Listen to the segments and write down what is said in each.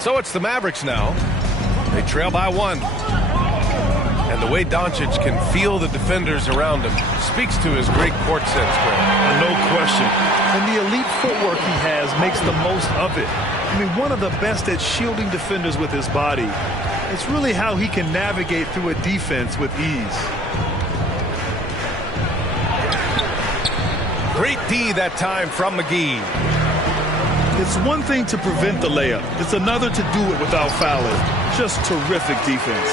So it's the Mavericks now. They trail by 1. And the way Doncic can feel the defenders around him speaks to his great court sense, Greg. No question. And the elite footwork he has makes the most of it. I mean, one of the best at shielding defenders with his body. It's really how he can navigate through a defense with ease. Great D that time from McGee. It's one thing to prevent the layup. It's another to do it without fouling. Just terrific defense.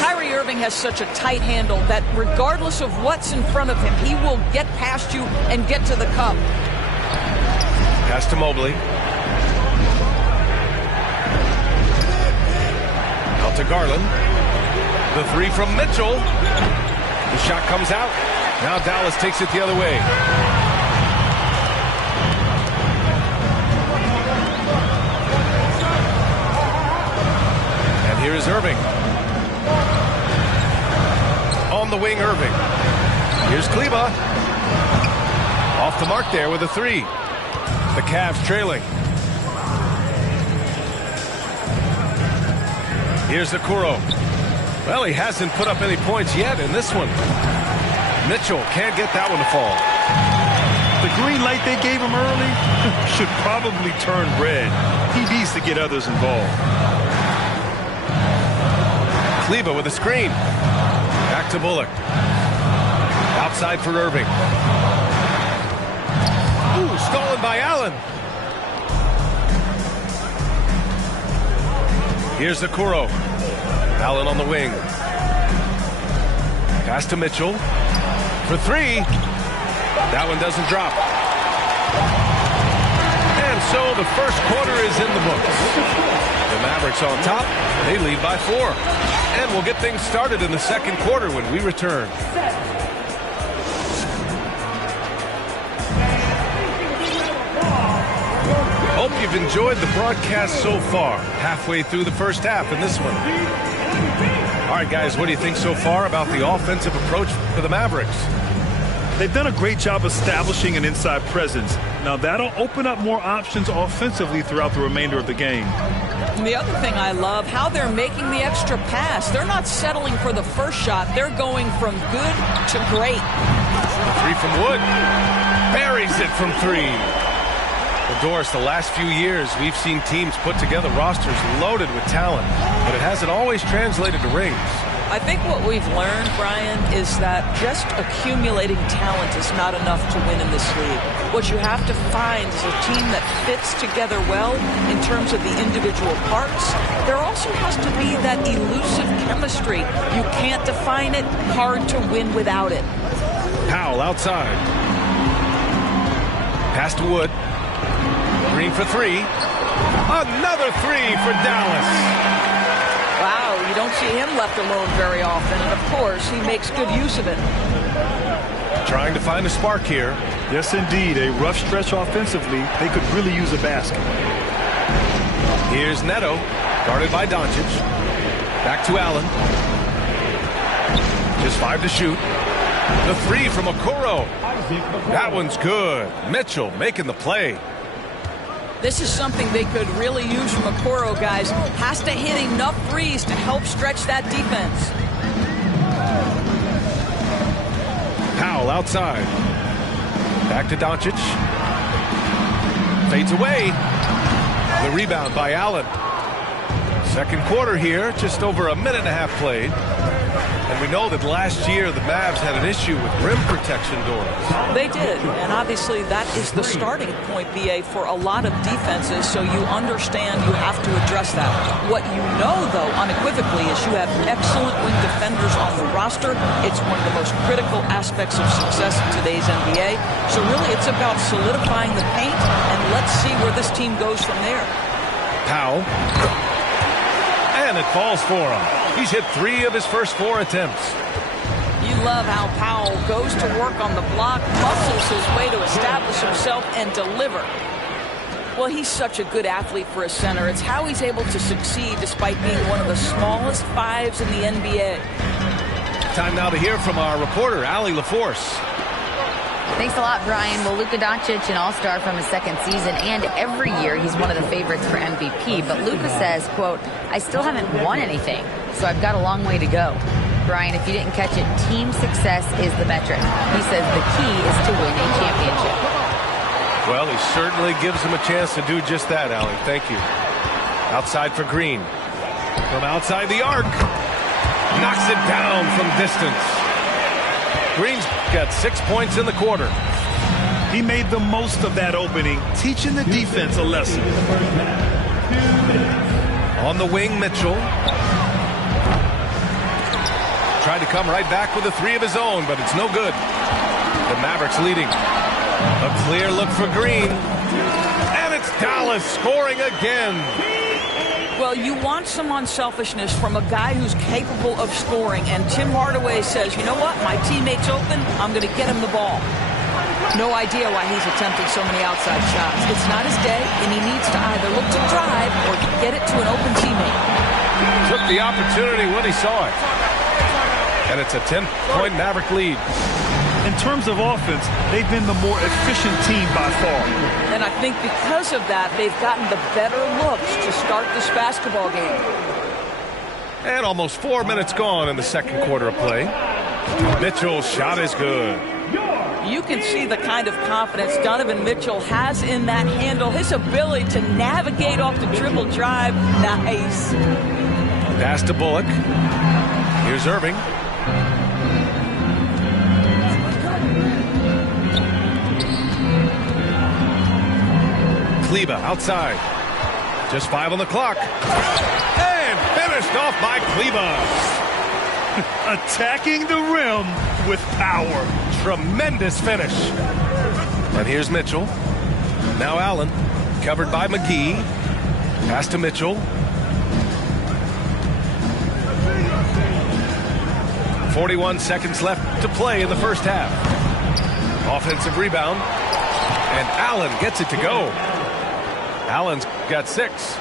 Kyrie Irving has such a tight handle that regardless of what's in front of him, he will get past you and get to the cup. Pass to Mobley. Out to Garland. The 3 from Mitchell. The shot comes out. Now Dallas takes it the other way. And here is Irving. On the wing, Irving. Here's Kleba. Off the mark there with a 3. The Cavs trailing. Here's Okoro. Well, he hasn't put up any points yet in this one. Mitchell can't get that one to fall. The green light they gave him early should probably turn red. He needs to get others involved. Kleba with a screen. Back to Bullock. Outside for Irving. Ooh, stolen by Allen. Here's Okoro. Allen on the wing. Pass to Mitchell. For 3. That one doesn't drop. And so the first quarter is in the books. The Mavericks on top. They lead by 4. And we'll get things started in the second quarter when we return. Hope you've enjoyed the broadcast so far. Halfway through the first half in this one. All right, guys, what do you think so far about the offensive approach for the Mavericks? They've done a great job establishing an inside presence. Now that'll open up more options offensively throughout the remainder of the game. And the other thing I love, how they're making the extra pass. They're not settling for the first shot. They're going from good to great. 3 from Wood. Buries it from 3. Well, Doris, the last few years, we've seen teams put together rosters loaded with talent, but it hasn't always translated to rings. I think what we've learned, Brian, is that just accumulating talent is not enough to win in this league. What you have to find is a team that fits together well in terms of the individual parts. There also has to be that elusive chemistry. You can't define it, hard to win without it. Powell outside. Pass to Wood. Green for 3. Another 3 for Dallas. Wow, you don't see him left alone very often, and of course, he makes good use of it. Trying to find a spark here. Yes, indeed. A rough stretch offensively. They could really use a basket. Here's Neto, guarded by Doncic. Back to Allen. Just 5 to shoot. The 3 from Okoro. That one's good. Mitchell making the play. This is something they could really use from Okoro, guys. Has to hit enough threes to help stretch that defense. Powell outside. Back to Doncic. Fades away. The rebound by Allen. Second quarter here, just over a minute and a half played. And we know that last year the Mavs had an issue with rim protection, Doris. They did, and obviously that is the starting point, BA, for a lot of defenses, so you understand you have to address that. What you know, though, unequivocally, is you have excellent wing defenders on the roster. It's one of the most critical aspects of success in today's NBA. So really it's about solidifying the paint, and let's see where this team goes from there. Powell. And it falls for him. He's hit 3 of his first 4 attempts. You love how Powell goes to work on the block, muscles his way to establish himself and deliver. Well, he's such a good athlete for a center. It's how he's able to succeed despite being one of the smallest 5s in the NBA. Time now to hear from our reporter, Allie LaForce. Thanks a lot, Brian. Well, Luka Doncic, an all-star from his second season, and every year he's one of the favorites for MVP. But Luka says, quote, I still haven't won anything, so I've got a long way to go. Brian, if you didn't catch it, team success is the metric. He says the key is to win a championship. Well, he certainly gives him a chance to do just that, Allie. Thank you. Outside for Green. From outside the arc. Knocks it down from distance. Green's got 6 points in the quarter. He made the most of that opening, teaching the defense a lesson. On the wing, Mitchell. Tried to come right back with a three of his own, but it's no good. The Mavericks leading. A clear look for Green. And it's Dallas scoring again. Well, you want some unselfishness from a guy who's capable of scoring. And Tim Hardaway says, you know what? My teammate's open. I'm going to get him the ball. No idea why he's attempting so many outside shots. It's not his day, and he needs to either look to drive or get it to an open teammate. Took the opportunity when he saw it. And it's a 10-point Maverick lead. In terms of offense, they've been the more efficient team by far. And I think because of that, they've gotten the better looks to start this basketball game. And almost 4 minutes gone in the second quarter of play. Mitchell's shot is good. You can see the kind of confidence Donovan Mitchell has in that handle. His ability to navigate off the dribble drive. Nice. Pass to Bullock. Here's Irving. Kleba outside. Just 5 on the clock. And finished off by Kleba. Attacking the rim with power. Tremendous finish. And here's Mitchell. Now Allen. Covered by McGee. Pass to Mitchell. 41 seconds left to play in the first half. Offensive rebound. And Allen gets it to go. Allen's got 6.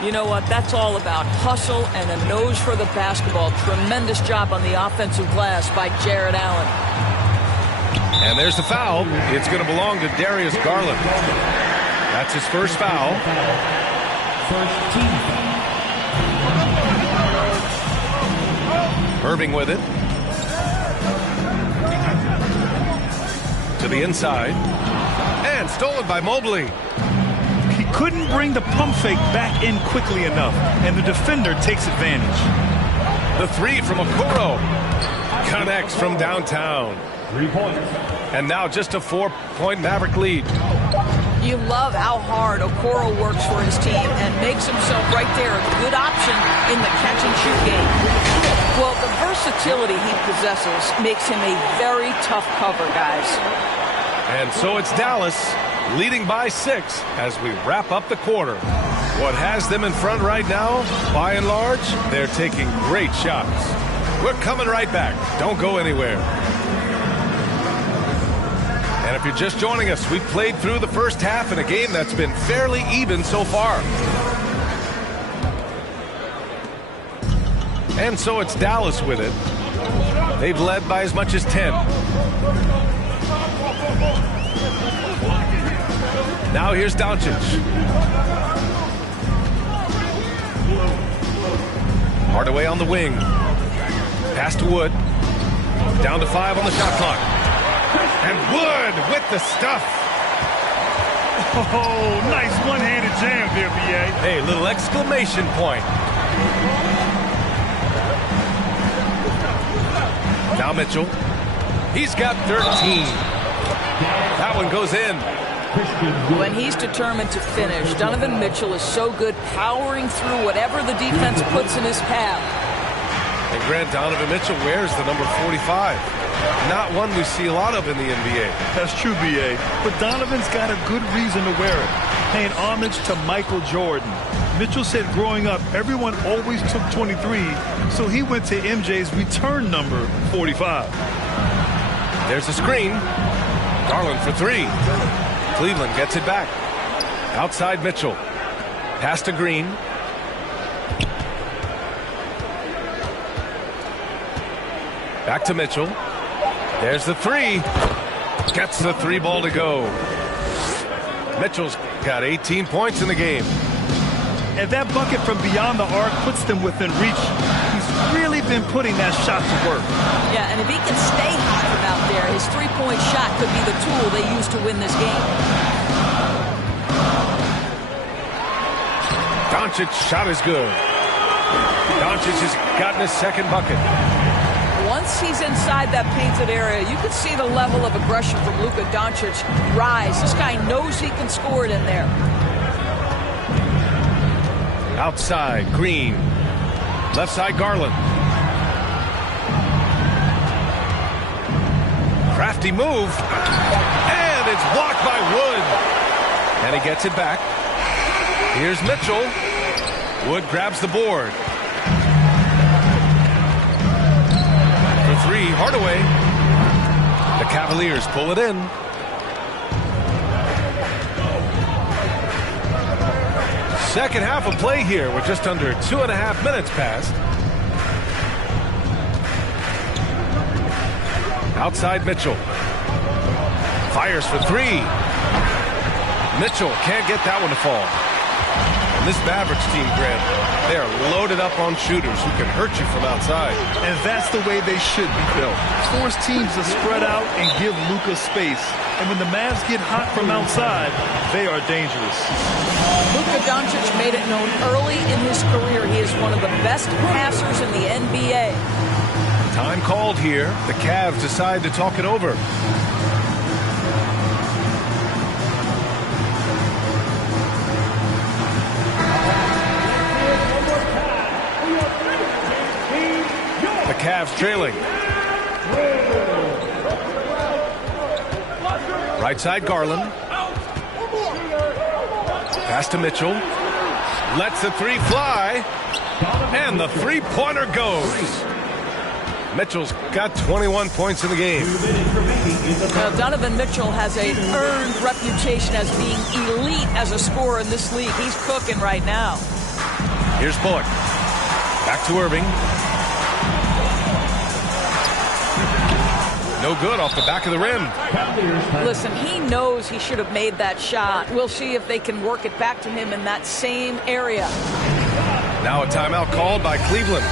You know what? That's all about hustle and a nose for the basketball. Tremendous job on the offensive glass by Jared Allen. And there's the foul. It's going to belong to Darius Garland. That's his first foul. First team foul. Irving with it. To the inside. And stolen by Mobley. He couldn't bring the pump fake back in quickly enough, and the defender takes advantage. The three from Okoro. Connects from downtown. 3 points. And now just a 4-point Maverick lead. You love how hard Okoro works for his team and makes himself right there a good option in the catch-and-shoot game. Well, the versatility he possesses makes him a very tough cover, guys. And so it's Dallas leading by 6 as we wrap up the quarter. What has them in front right now, by and large, they're taking great shots. We're coming right back. Don't go anywhere. And if you're just joining us, we've played through the first half in a game that's been fairly even so far. And so it's Dallas with it. They've led by as much as 10. Now here's Doncic. Hardaway on the wing. Pass to Wood. Down to 5 on the shot clock. And Wood with the stuff. Oh, nice one-handed jam there, B.A. Hey, little exclamation point. Now Mitchell. He's got 13. That one goes in. When he's determined to finish, Donovan Mitchell is so good powering through whatever the defense puts in his path. And Grant, Donovan Mitchell wears the number 45. Not one we see a lot of in the NBA. That's true, B.A. But Donovan's got a good reason to wear it. Paying homage to Michael Jordan. Mitchell said growing up, everyone always took 23, so he went to MJ's return number 45. There's a screen. Garland for 3. Cleveland gets it back. Outside Mitchell. Pass to Green. Back to Mitchell. There's the 3. Gets the 3 ball to go. Mitchell's got 18 points in the game. And that bucket from beyond the arc puts them within reach. He's really been putting that shot to work. Yeah, and if he can stay hot from out there, his three-point shot could be the tool they use to win this game. Doncic's shot is good. Doncic has gotten his second bucket. Once he's inside that painted area, you can see the level of aggression from Luka Doncic rise. This guy knows he can score it in there. Outside, Green. Left side, Garland. Crafty move. And it's blocked by Wood. And he gets it back. Here's Mitchell. Wood grabs the board. For 3, Hardaway. The Cavaliers pull it in. Second half of play here. We're just under 2.5 minutes past. Outside Mitchell. Fires for 3. Mitchell can't get that one to fall. And this Mavericks team, Grant, they are loaded up on shooters who can hurt you from outside. And that's the way they should be built. Force teams to spread out and give Luka space. And when the Mavs get hot from outside, they are dangerous. Luka Doncic made it known early in his career he is one of the best passers in the NBA. Time called here. The Cavs decide to talk it over. The Cavs trailing. Right side, Garland. Pass to Mitchell. Lets the 3 fly. And the 3-pointer goes. Mitchell's got 21 points in the game. Now, Donovan Mitchell has an earned reputation as being elite as a scorer in this league. He's cooking right now. Here's Bullock. Back to Irving. No good off the back of the rim. Listen, he knows he should have made that shot. We'll see if they can work it back to him in that same area. Now a timeout called by Cleveland.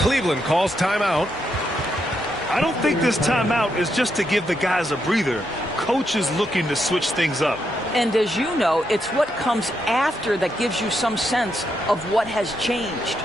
Cleveland calls timeout. I don't think this timeout is just to give the guys a breather. Coach is looking to switch things up. And as you know, it's what comes after that gives you some sense of what has changed.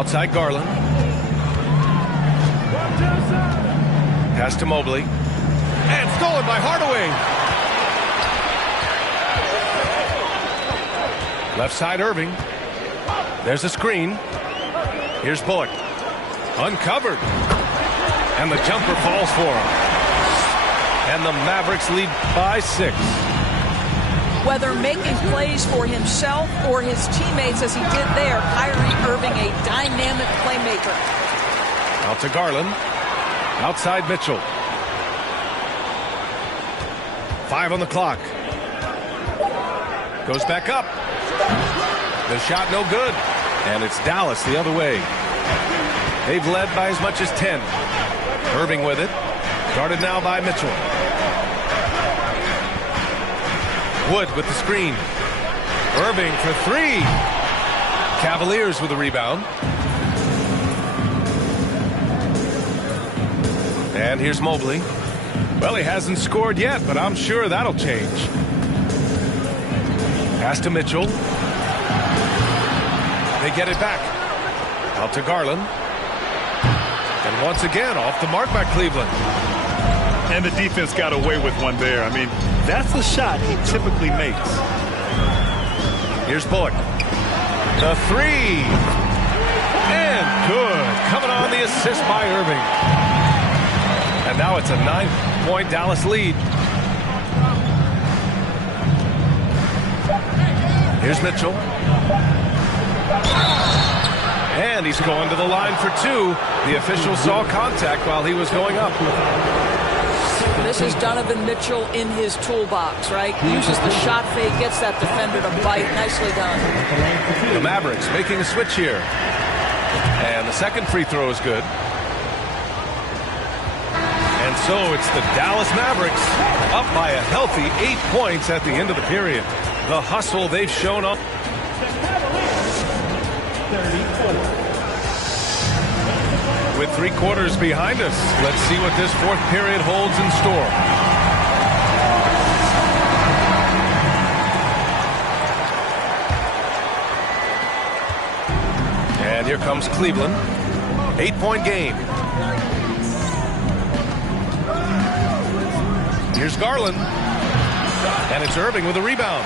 Outside Garland. Pass to Mobley. And stolen by Hardaway. Left side Irving. There's a screen. Here's Bullock. Uncovered. And the jumper falls for him. And the Mavericks lead by 6. Whether making plays for himself or his teammates as he did there, Kyrie Irving, a dynamic playmaker. Out to Garland. Outside Mitchell. 5 on the clock. Goes back up. The shot no good. And it's Dallas the other way. They've led by as much as 10. Irving with it. Guarded now by Mitchell. Wood with the screen. Irving for 3. Cavaliers with a rebound. And here's Mobley. Well, he hasn't scored yet, but I'm sure that'll change. Pass to Mitchell. They get it back. Out to Garland. And once again, off the mark by Cleveland. And the defense got away with one there. I mean, that's the shot he typically makes. Here's Bullock. The 3. And good. Coming on the assist by Irving. And now it's a 9-point Dallas lead. Here's Mitchell. And he's going to the line for 2. The official saw contact while he was going up. This is Donovan Mitchell in his toolbox, right? Uses the shot fake, gets that defender to bite. Nicely done. The Mavericks making a switch here. And the second free throw is good. And so it's the Dallas Mavericks up by a healthy 8 points at the end of the period. The hustle they've shown up. With 3 quarters behind us, let's see what this 4th period holds in store. And here comes Cleveland. 8-point game. Here's Garland. And it's Irving with a rebound.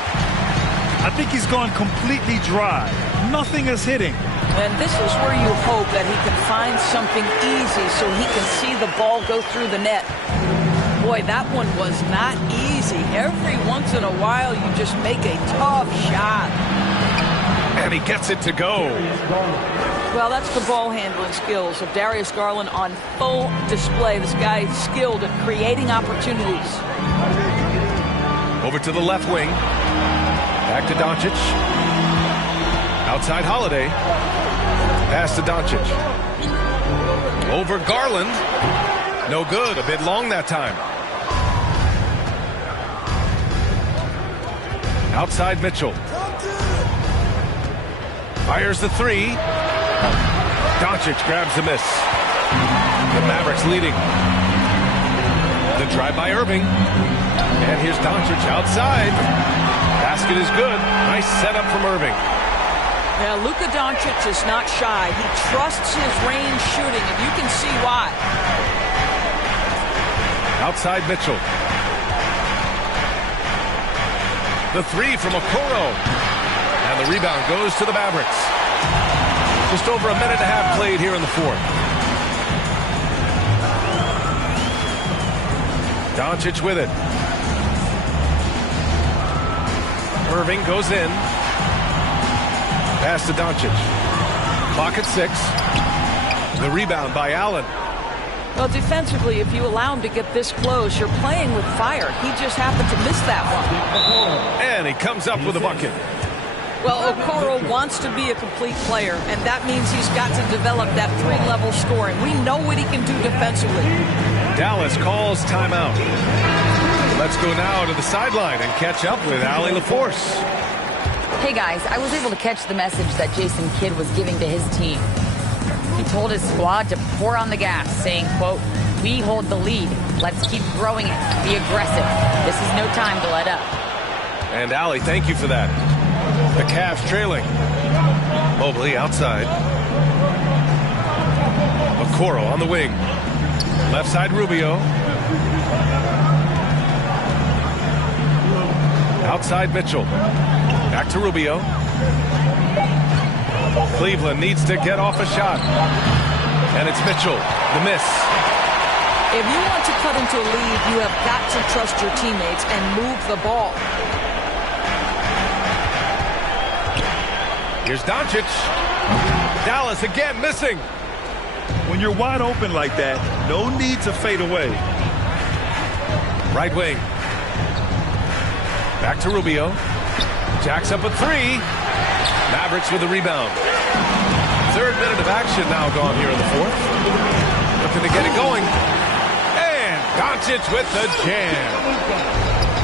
I think he's gone completely dry. Nothing is hitting. And this is where you hope that he can find something easy so he can see the ball go through the net. Boy, that one was not easy. Every once in a while, you just make a tough shot. And he gets it to go. Well, that's the ball handling skills of Darius Garland on full display. This guy is skilled at creating opportunities. Over to the left wing. Back to Doncic. Outside Holiday. Pass to Doncic. Over Garland. No good. A bit long that time. Outside Mitchell. Fires the 3. Doncic grabs the miss. The Mavericks leading. The drive by Irving. And here's Doncic outside. Basket is good. Nice setup from Irving. Yeah, Luka Doncic is not shy. He trusts his range shooting, and you can see why. Outside Mitchell. The 3 from Okoro. And the rebound goes to the Mavericks. Just over a minute and a half played here in the 4th. Doncic with it. Irving goes in. Pass to Doncic. Clock at 6. The rebound by Allen. Well, defensively, if you allow him to get this close, you're playing with fire. He just happened to miss that one. And he comes up with a bucket. Well, Okoro wants to be a complete player, and that means he's got to develop that 3-level scoring. We know what he can do defensively. Dallas calls timeout. Let's go now to the sideline and catch up with Allie LaForce. Hey guys, I was able to catch the message that Jason Kidd was giving to his team. He told his squad to pour on the gas, saying, quote, "We hold the lead. Let's keep growing it. Be aggressive. This is no time to let up." And Allie, thank you for that. The Cavs trailing. Mobley outside. Okoro on the wing. Left side Rubio. Outside Mitchell. Back to Rubio. Cleveland needs to get off a shot. And it's Mitchell. The miss. If you want to cut into a lead, you have got to trust your teammates and move the ball. Here's Doncic. Dallas again missing. When you're wide open like that, no need to fade away. Right wing. Back to Rubio. Jacks up a three. Mavericks with the rebound. Third minute of action now gone here in the fourth. Looking to get it going. And Doncic with the jam.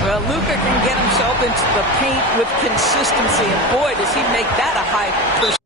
Well, Luka can get himself into the paint with consistency, and boy, does he make that a high percentage.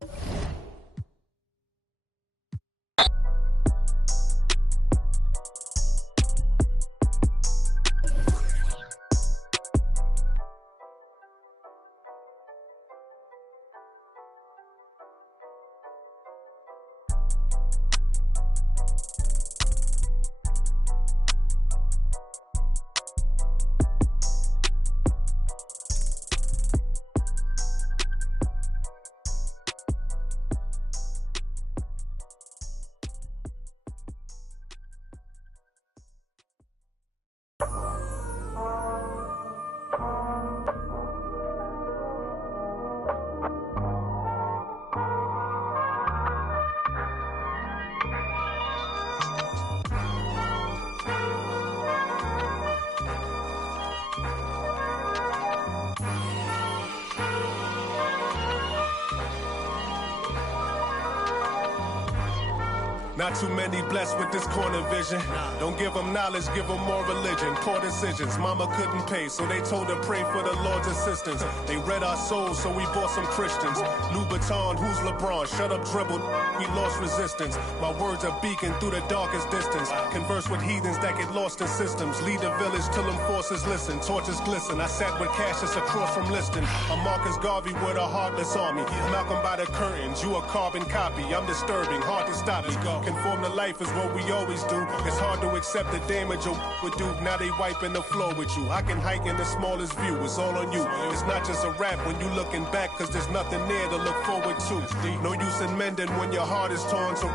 Not too many blessed with this corner vision. Don't give them knowledge, give them more religion. Poor decisions, mama couldn't pay, so they told her pray for the Lord's assistance. They read our souls, so we bought some Christians. Louboutin, who's LeBron? Shut up, dribble. We lost resistance. My words are beacon through the darkest distance. Converse with heathens that get lost in systems. Lead a village till them forces listen. Torches glisten. I sat with Cassius across from Liston. I'm Marcus Garvey with a heartless army. Malcolm by the curtains, you a carbon copy. I'm disturbing, hard to stop me. Conform to life is what we always do. It's hard to accept the damage a would do. Now they wiping the floor with you. I can hike in the smallest view. It's all on you. It's not just a rap when you looking back, cause there's nothing there to look forward to. No use in mending when your heart is torn. So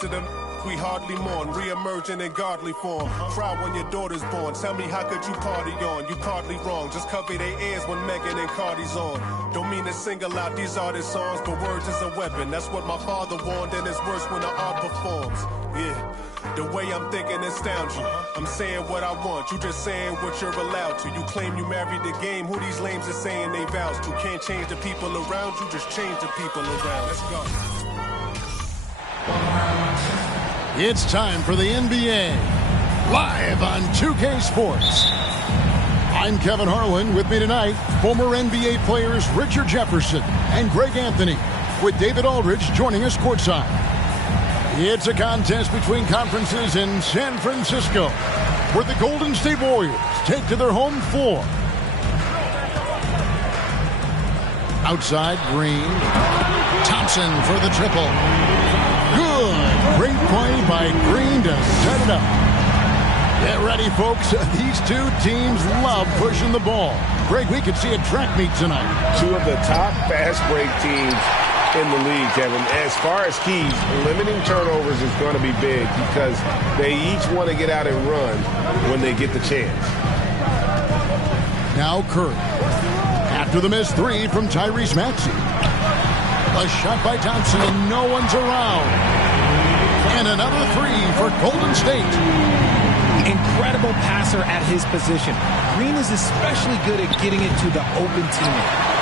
to them we hardly mourn, re-emerging in godly form. Cry when your daughter's born. Tell me how could you party on? You partly wrong. Just cover their ears when Megan and Cardi's on. Don't mean to single out these artist songs, but words is a weapon. That's what my father warned, and it's worse when the art performs. Yeah. The way I'm thinking astounds you. I'm saying what I want, you just saying what you're allowed to. You claim you married the game, who these lames are saying they vows to. Can't change the people around you, just change the people around. Let's go. It's time for the NBA, live on 2K Sports. I'm Kevin Harlan. With me tonight, former NBA players Richard Jefferson and Greg Anthony, with David Aldridge joining us courtside. It's a contest between conferences in San Francisco, where the Golden State Warriors take to their home floor. Outside, Green. Thompson for the triple. Good. Great play by Green to set it up. Get ready, folks. These two teams love pushing the ball. Greg, we could see a track meet tonight. Two of the top fast break teams in the league, Kevin. As far as keys, limiting turnovers is going to be big because they each want to get out and run when they get the chance. Now Curry. After the missed three from Tyrese Maxey. A shot by Thompson and no one's around. And another three for Golden State. Incredible passer at his position. Green is especially good at getting it to the open teammate.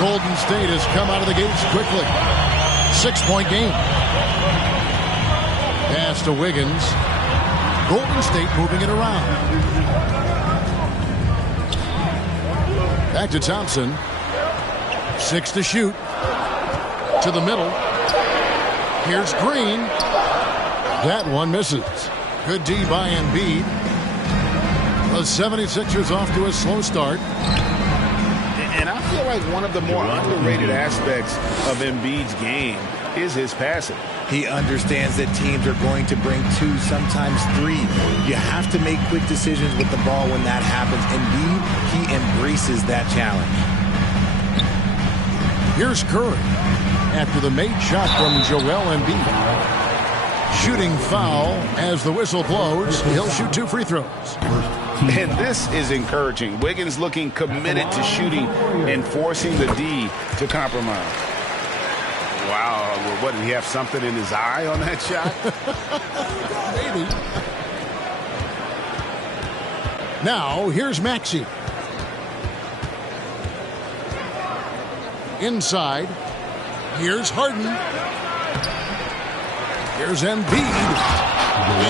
Golden State has come out of the gates quickly. 6-point game. Pass to Wiggins. Golden State moving it around. Back to Thompson. 6 to shoot. To the middle. Here's Green. That one misses. Good D by Embiid. The 76ers off to a slow start. And I feel like one of the more underrated aspects of Embiid's game is his passing. He understands that teams are going to bring 2, sometimes 3. You have to make quick decisions with the ball when that happens. Embiid, he embraces that challenge. Here's Curry after the made shot from Joel Embiid. Shooting foul as the whistle blows. He'll shoot 2 free throws. And this is encouraging. Wiggins looking committed to shooting and forcing the D to compromise. Wow, what, did he have something in his eye on that shot? Maybe. Now, here's Maxey. Inside. Here's Harden. Here's Embiid.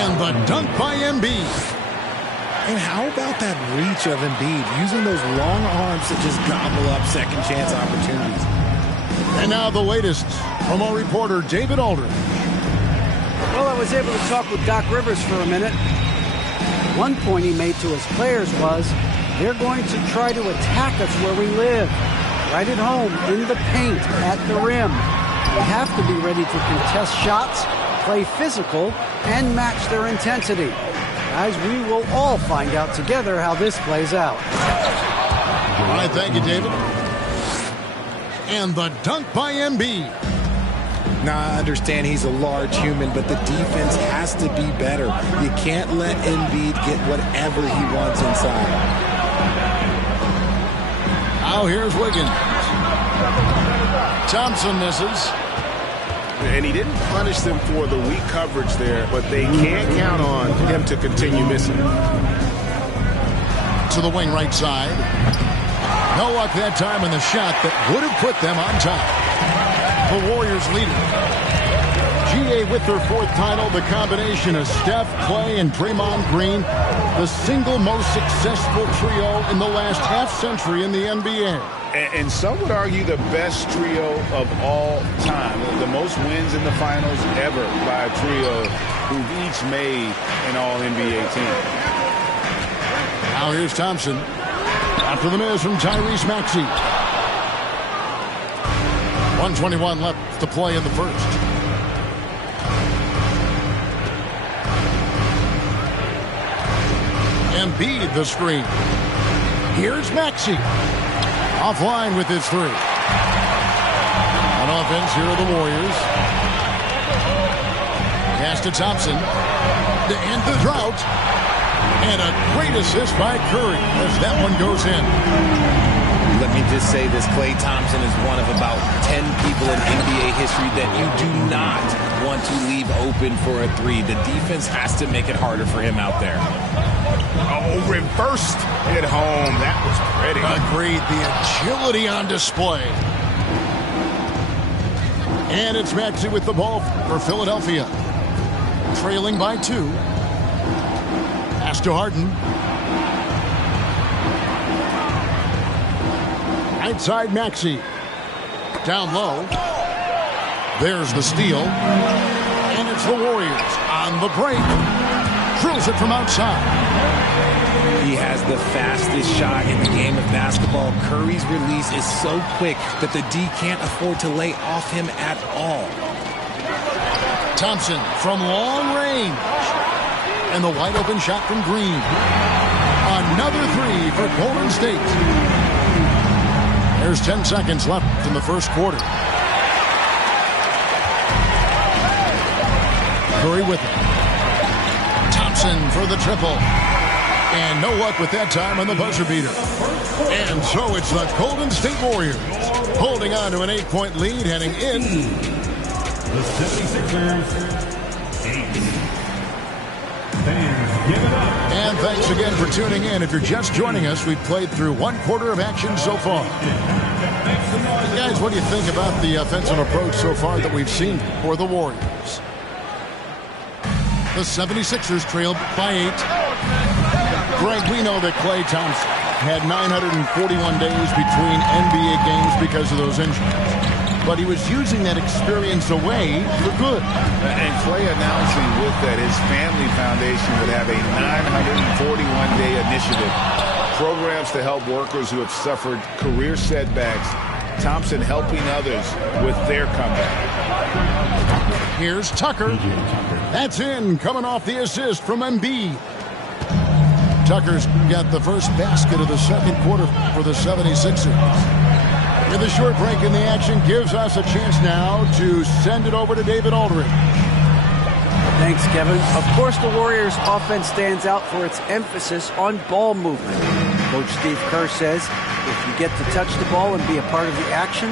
And the dunk by Embiid. And how about that reach of Embiid, using those long arms to just gobble up second chance opportunities. And now the latest from our reporter, David Aldridge. Well, I was able to talk with Doc Rivers for a minute. One point he made to his players was, they're going to try to attack us where we live, right at home, in the paint, at the rim. We have to be ready to contest shots, play physical, and match their intensity. Guys, we will all find out together how this plays out. All right, thank you, David. And the dunk by Embiid. Now, I understand he's a large human, but the defense has to be better. You can't let Embiid get whatever he wants inside. Now here's Wiggins. Thompson misses. And he didn't punish them for the weak coverage there, but they can't count on him to continue missing. To the wing right side. No luck that time in the shot that would have put them on top. The Warriors lead it. GA with their 4th title, the combination of Steph, Clay, and Draymond Green, the single most successful trio in the last half-century in the NBA. And some would argue the best trio of all time. The most wins in the finals ever by a trio who've each made an All-NBA team. Now here's Thompson. After the miss from Tyrese Maxey. 1:21 left to play in the first. Embiid the screen. Here's Maxey. Offline with his 3. On offense, here are the Warriors. Pass to Thompson. To end the drought. And a great assist by Curry as that one goes in. Let me just say this, Klay Thompson is one of about 10 people in NBA history that you do not want to leave open for a 3. The defense has to make it harder for him out there. Oh, reversed at home. That was pretty. Agreed. The agility on display. And it's Maxey with the ball for Philadelphia. Trailing by 2. Pass to Harden. Outside Maxey. Down low. There's the steal. And it's the Warriors on the break. Drills it from outside. He has the fastest shot in the game of basketball. Curry's release is so quick that the D can't afford to lay off him at all. Thompson from long range. And the wide open shot from Green. Another 3 for Golden State. There's 10 seconds left in the first quarter. Curry with it. Thompson for the triple. And no luck with that time on the buzzer beater. And so it's the Golden State Warriors holding on to an 8-point lead heading in. The 76ers, 8. Fans, give it up. And thanks again for tuning in. If you're just joining us, we've played through 1 quarter of action so far. Guys, what do you think about the offensive approach so far that we've seen for the Warriors? The 76ers trailed by 8. Greg, we know that Klay Thompson had 941 days between NBA games because of those injuries. But he was using that experience away for good. And Klay announcing with that his family foundation would have a 941-day initiative programs to help workers who have suffered career setbacks. Thompson helping others with their comeback. Here's Tucker. That's in, coming off the assist from Embiid. Tucker's got the first basket of the second quarter for the 76ers. With a short break in the action gives us a chance now to send it over to David Aldridge. Thanks, Kevin. Of course, the Warriors' offense stands out for its emphasis on ball movement. Coach Steve Kerr says if you get to touch the ball and be a part of the action,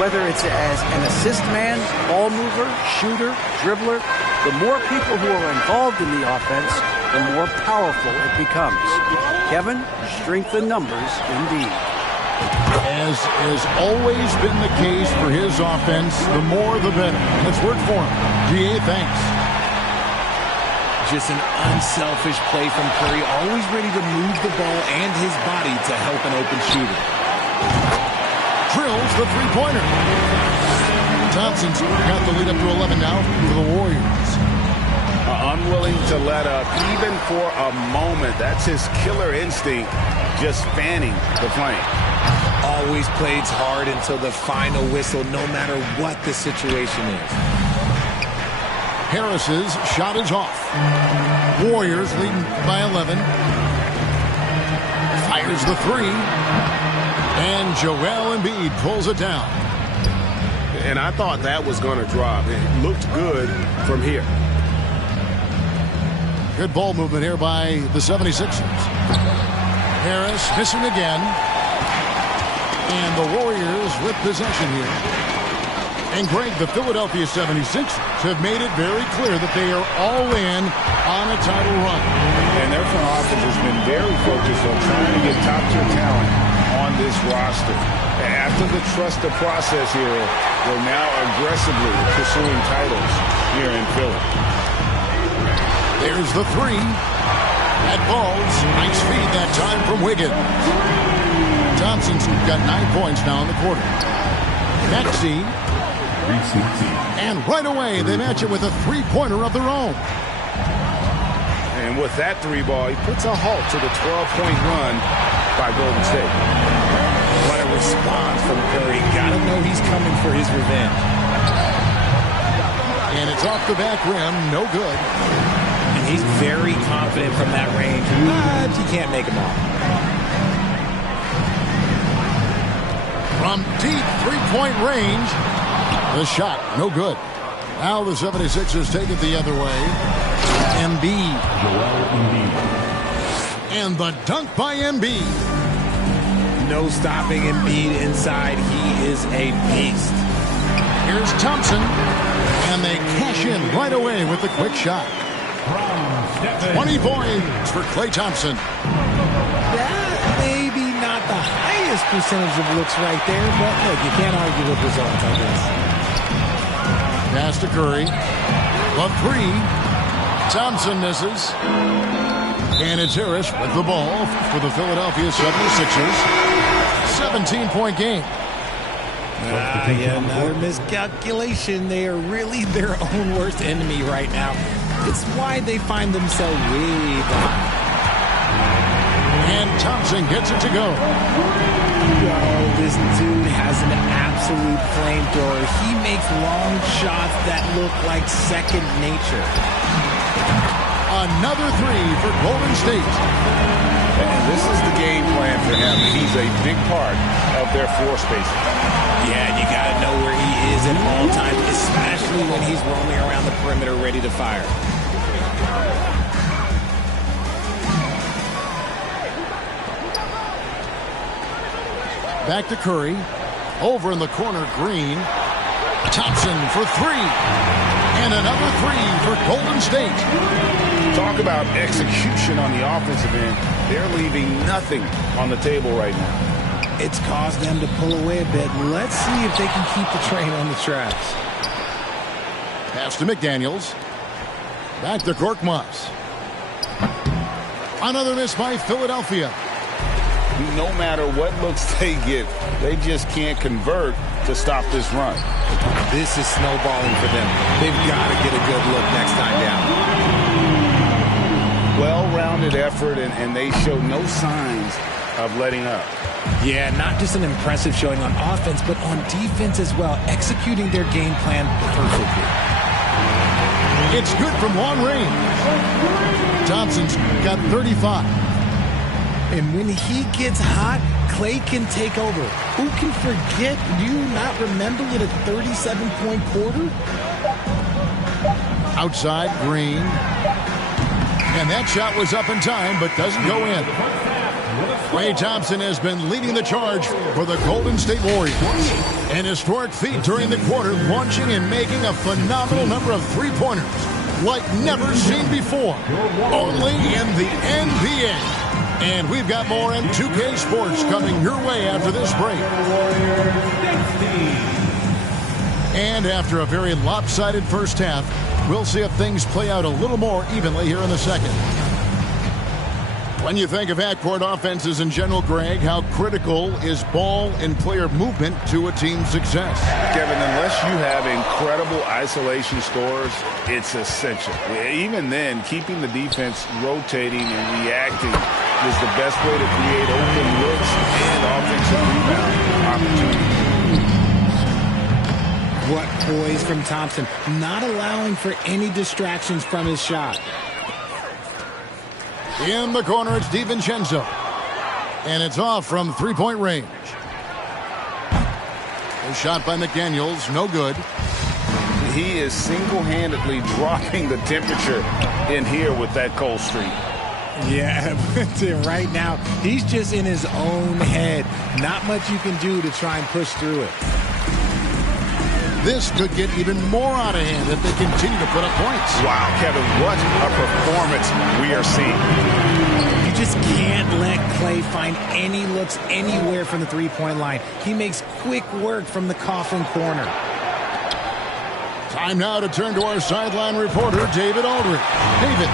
whether it's as an assist man, ball mover, shooter, dribbler, the more people who are involved in the offense, the more powerful it becomes. Kevin, strength in numbers indeed. As has always been the case for his offense, the more the better. Let's work for him. GA, thanks. Just an unselfish play from Curry, always ready to move the ball and his body to help an open shooter. Drills the three-pointer. Thompson's got the lead up to 11 now for the Warriors. Unwilling to let up even for a moment. That's his killer instinct, just fanning the flame. Always plays hard until the final whistle, no matter what the situation is. Harris's shot is off. Warriors leading by 11. Fires the three. And Joel Embiid pulls it down. And I thought that was going to drop. It looked good from here. Good ball movement here by the 76ers. Harris missing again. And the Warriors with possession here. And Greg, the Philadelphia 76ers have made it very clear that they are all in on a title run. And their front office has been very focused on trying to get top-tier talent on this roster. After the trust the process here, they're now aggressively pursuing titles here in Philly. There's the three. That falls. Nice feed that time from Wiggins. Thompson's got 9 points now in the quarter. Maxey. And right away, they match it with a three-pointer of their own. And with that three ball, he puts a halt to the 12-point run by Golden State. What a response from Curry. Gotta know he's coming for his revenge. And it's off the back rim. No good. And he's very confident from that range, but you can't make him off. From deep three-point range, the shot, no good. Now the 76ers take it the other way. Embiid. And the dunk by Embiid. No stopping Embiid inside. He is a beast. Here's Thompson. And they cash in right away with the quick shot. 20 points for Klay Thompson. That maybe not the highest percentage of looks right there, but look, you can't argue with results, I guess. Pass to Curry. The three. Thompson misses. And it's Harris with the ball for the Philadelphia 76ers. 17-point game. Another miscalculation. They are really their own worst enemy right now. It's why they find themselves way down. And Thompson gets it to go. Oh, this dude has an absolute flamethrower. He makes long shots that look like second nature. Another three for Golden State. And this is the game plan for him. He's a big part of their floor spacing. Yeah, and you got to know where he is at all times, especially when he's roaming around the perimeter ready to fire. Back to Curry. Over in the corner, Green. Thompson for three. And another three for Golden State. Talk about execution on the offensive end. They're leaving nothing on the table right now. It's caused them to pull away a bit. Let's see if they can keep the train on the tracks. Pass to McDaniels. Back to Korkmaz. Another miss by Philadelphia. No matter what looks they get, they just can't convert to stop this run. This is snowballing for them. They've got to get a good look next time down. Well-rounded effort, and they show no signs of letting up. Yeah, not just an impressive showing on offense, but on defense as well, executing their game plan perfectly. It's good from long range. Thompson's got 35. And when he gets hot, Clay can take over. Who can forget? Do you not remember it a 37-point quarter? Outside, Green. And that shot was up in time, but doesn't go in. Klay Thompson has been leading the charge for the Golden State Warriors. An historic feat during the quarter, launching and making a phenomenal number of three-pointers like never seen before. Only in the NBA. And we've got more in 2K Sports coming your way after this break. And after a very lopsided first half, we'll see if things play out a little more evenly here in the second. When you think of half-court offenses in general, Greg, how critical is ball and player movement to a team's success? Kevin, unless you have incredible isolation scores, it's essential. Even then, keeping the defense rotating and reacting is the best way to create open looks and offensive rebound opportunities. What poise from Thompson, not allowing for any distractions from his shot. In the corner, it's DiVincenzo. And it's off from three-point range. A shot by McDaniels, no good. He is single-handedly dropping the temperature in here with that cold streak. Yeah, right now, he's just in his own head. Not much you can do to try and push through it. This could get even more out of hand if they continue to put up points. Wow, Kevin, what a performance we are seeing. You just can't let Clay find any looks anywhere from the three-point line. He makes quick work from the coffin corner. Time now to turn to our sideline reporter, David Aldridge. David.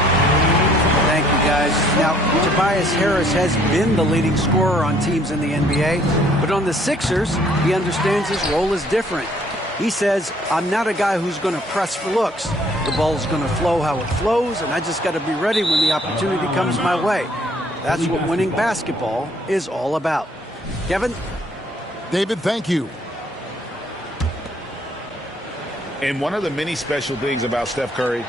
Thank you, guys. Now, Tobias Harris has been the leading scorer on teams in the NBA, but on the Sixers, he understands his role is different. He says, I'm not a guy who's going to press for looks. The ball's going to flow how it flows, and I just got to be ready when the opportunity comes my way. That's what winning basketball is all about. Kevin? David, thank you. And one of the many special things about Steph Curry,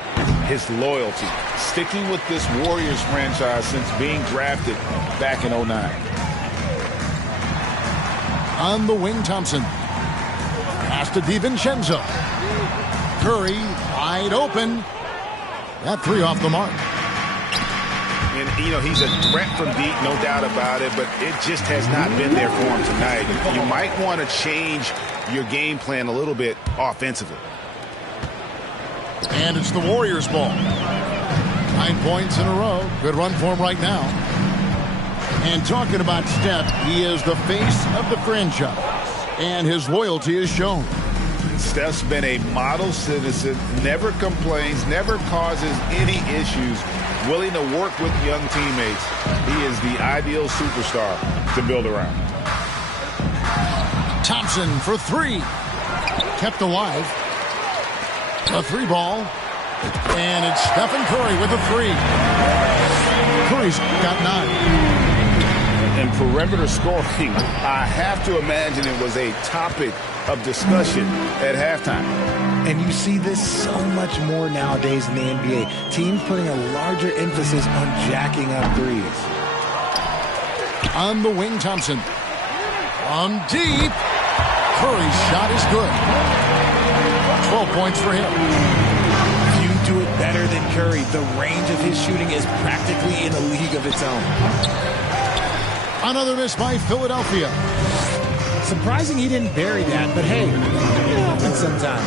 his loyalty. Sticking with this Warriors franchise since being drafted back in 2009. On the wing, Thompson. Pass to DiVincenzo. Curry wide open. That three off the mark. And, you know, he's a threat from deep, no doubt about it, but it just has not been there for him tonight. You might want to change your game plan a little bit offensively. And it's the Warriors' ball. 9 points in a row. Good run for him right now. And talking about Steph, he is the face of the franchise. And his loyalty is shown. Steph's been a model citizen, never complains, never causes any issues, willing to work with young teammates. He is the ideal superstar to build around. Thompson for three. Kept alive. A three ball. And it's Stephen Curry with a three. Curry's got 9. And perimeter scoring, I have to imagine it was a topic of discussion at halftime. And you see this so much more nowadays in the NBA. Teams putting a larger emphasis on jacking up threes. On the wing, Thompson. On deep. Curry's shot is good. 12 points for him. You do it better than Curry. The range of his shooting is practically in a league of its own. Another miss by Philadelphia. Surprising he didn't bury that, but hey, it happens sometimes.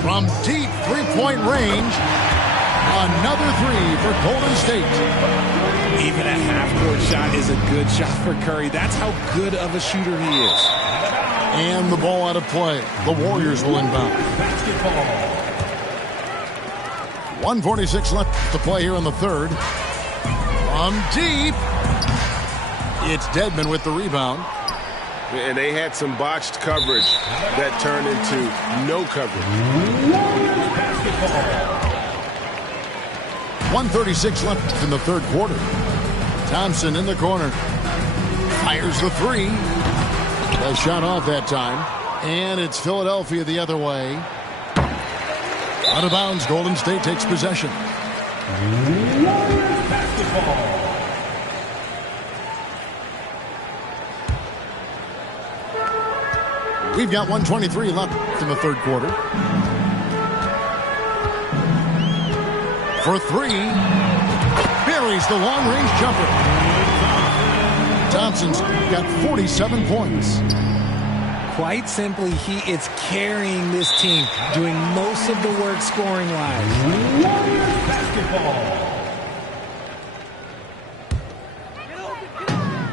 From deep three-point range, another three for Golden State. Even a half-court shot is a good shot for Curry. That's how good of a shooter he is. And the ball out of play. The Warriors will inbound. 1:46 left to play here in the third. From deep. It's Dedmon with the rebound. And they had some botched coverage that turned into no coverage. 1:36 left in the third quarter. Thompson in the corner. Fires the three. A shot off that time. And it's Philadelphia the other way. Out of bounds, Golden State takes possession. We've got 1:23 left in the third quarter. For three. Buries the long-range jumper. Thompson's got 47 points. Quite simply, he is carrying this team, doing most of the work scoring-wise.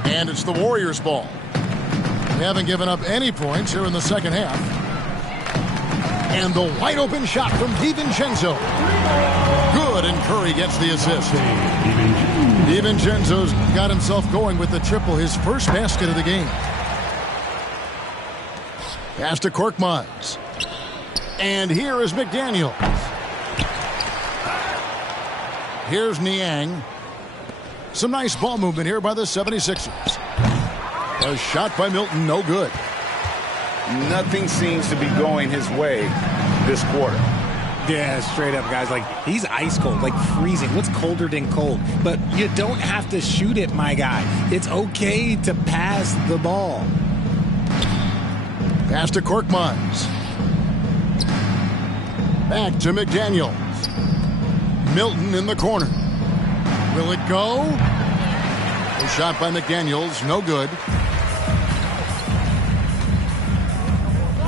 And it's the Warriors' ball. They haven't given up any points here in the second half. And the wide-open shot from DiVincenzo. Good, and Curry gets the assist. DiVincenzo's got himself going with the triple, his first basket of the game. Pass to Korkmaz. And here is McDaniels. Here's Niang. Some nice ball movement here by the 76ers. A shot by Milton, no good. Nothing seems to be going his way this quarter. Yeah, straight up, guys. Like, he's ice cold, like freezing. What's colder than cold? But you don't have to shoot it, my guy. It's okay to pass the ball. Pass to Korkmaz. Back to McDaniels. Milton in the corner. Will it go? A shot by McDaniels, no good.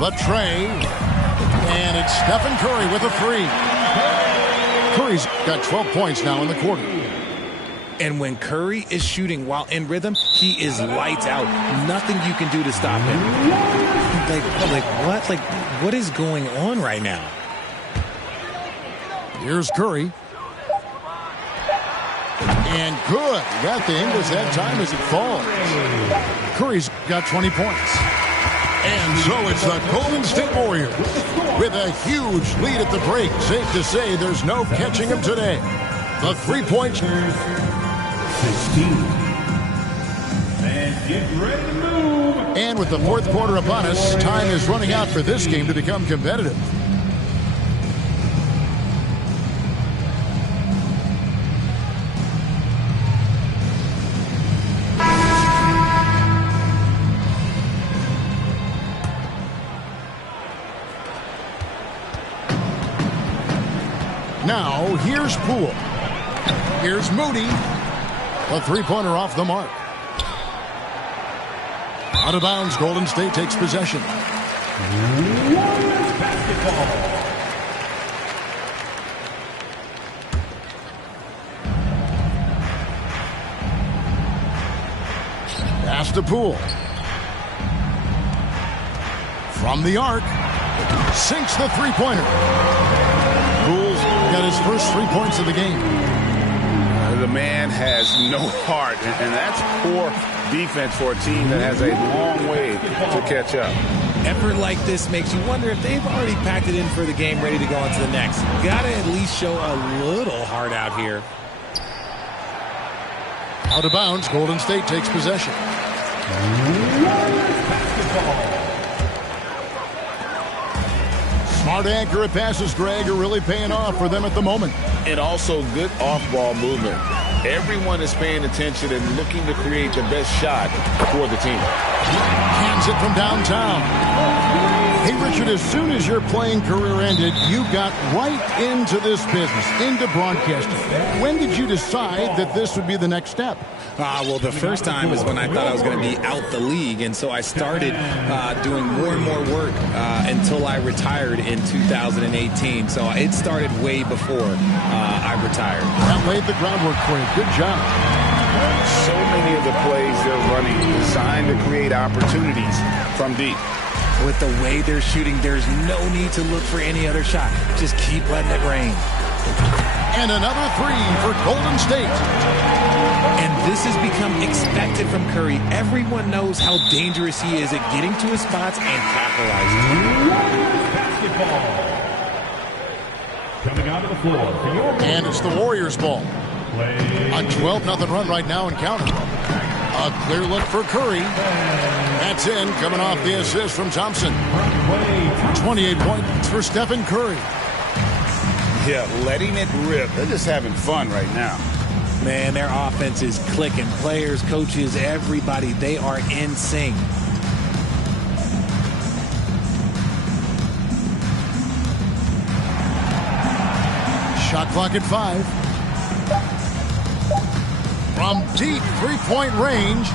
The tray. And it's Stephen Curry with a three. Curry's got 12 points now in the quarter. And when Curry is shooting while in rhythm, he is lights out. Nothing you can do to stop him. Like what? Like, what is going on right now? Here's Curry. And good. Got the Ingles that time as it falls. Curry's got 20 points. And so it's the Golden State Warriors with a huge lead at the break. Safe to say there's no catching them today. The 3-point. 16. And get ready to move. And with the fourth quarter upon us, time is running out for this game to become competitive. Now, here's Poole. Here's Moody. A three-pointer off the mark. Out of bounds, Golden State takes possession. Basketball. Pass to Poole. From the arc. Sinks the three-pointer. Poole's got his first 3 points of the game. The man has no heart, and that's poor defense for a team that has a long way to catch up. Effort like this makes you wonder if they've already packed it in for the game, ready to go on to the next. Got to at least show a little heart out here. Out of bounds, Golden State takes possession. Smart, accurate passes, Greg, are really paying off for them at the moment. And also good off-ball movement. Everyone is paying attention and looking to create the best shot for the team. Hands it from downtown. Hey, Richard, as soon as your playing career ended, you got right into this business, into broadcasting. When did you decide that this would be the next step? Well, the first time is when I thought I was going to be out the league, and so I started doing more and more work until I retired in 2018. So it started way before I retired. That laid the groundwork for you. Good job. So many of the plays they're running designed to create opportunities from deep. With the way they're shooting, there's no need to look for any other shot. Just keep letting it rain. And another three for Golden State. And this has become expected from Curry. Everyone knows how dangerous he is at getting to his spots and capitalizing. Basketball. Coming out of the floor. And it's the Warriors' ball. A 12-0 run right now and counting. A clear look for Curry. That's in, coming off the assist from Thompson. 28 points for Stephen Curry. Yeah, letting it rip. They're just having fun right now. Man, their offense is clicking. Players, coaches, everybody, they are in sync. Shot clock at 5. From deep three-point range,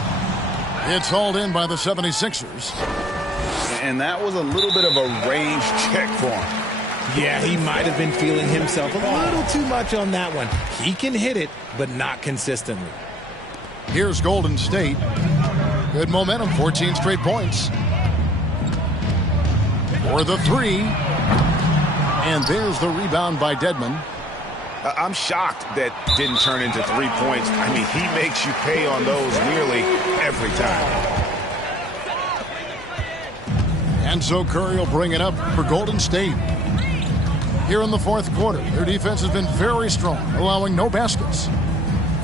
it's hauled in by the 76ers. And that was a little bit of a range check for him. Yeah, he might have been feeling himself a little too much on that one. He can hit it, but not consistently. Here's Golden State. Good momentum, 14 straight points. For the three. And there's the rebound by Dedmon. I'm shocked that didn't turn into 3 points. I mean, he makes you pay on those nearly every time. And so Curry will bring it up for Golden State. Here in the fourth quarter, their defense has been very strong, allowing no baskets.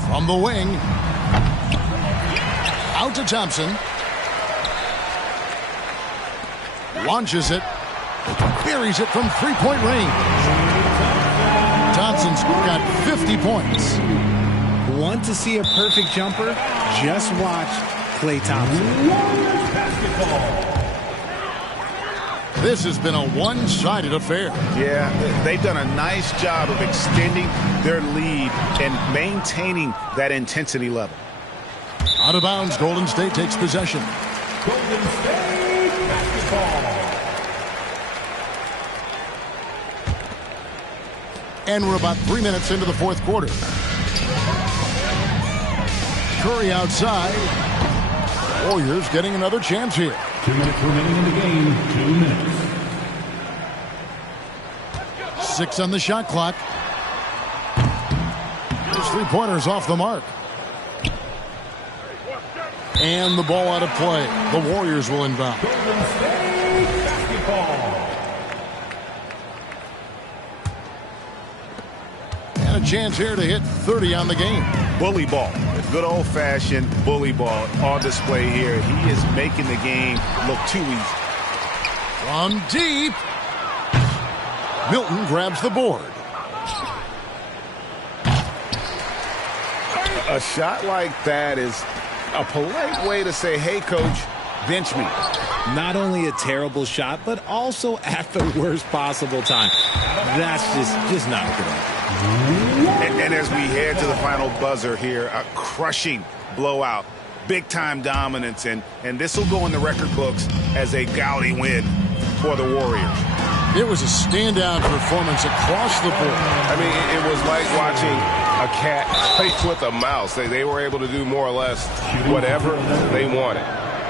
From the wing, out to Thompson. Launches it, buries it from three-point range. Thompson's got 50 points. Want to see a perfect jumper? Just watch Klay Thompson. This has been a one-sided affair. Yeah, they've done a nice job of extending their lead and maintaining that intensity level. Out of bounds, Golden State takes possession. Golden State basketball. And we're about 3 minutes into the fourth quarter. Curry outside. Warriors getting another chance here. 2 minutes remaining in the game. 2 minutes. 6 on the shot clock. His three-pointer's off the mark. And the ball out of play. The Warriors will inbound. Golden State basketball. And a chance here to hit 30 on the game. Bully ball. Good old-fashioned bully ball on display here. He is making the game look too easy. From deep. Milton grabs the board. A shot like that is a polite way to say, hey, coach, bench me. Not only a terrible shot, but also at the worst possible time. That's just not a good idea. And as we head to the final buzzer here, a crushing blowout, big-time dominance, and this will go in the record books as a gaudy win for the Warriors. It was a standout performance across the board. I mean, it was like watching a cat play with a mouse. They were able to do more or less whatever they wanted.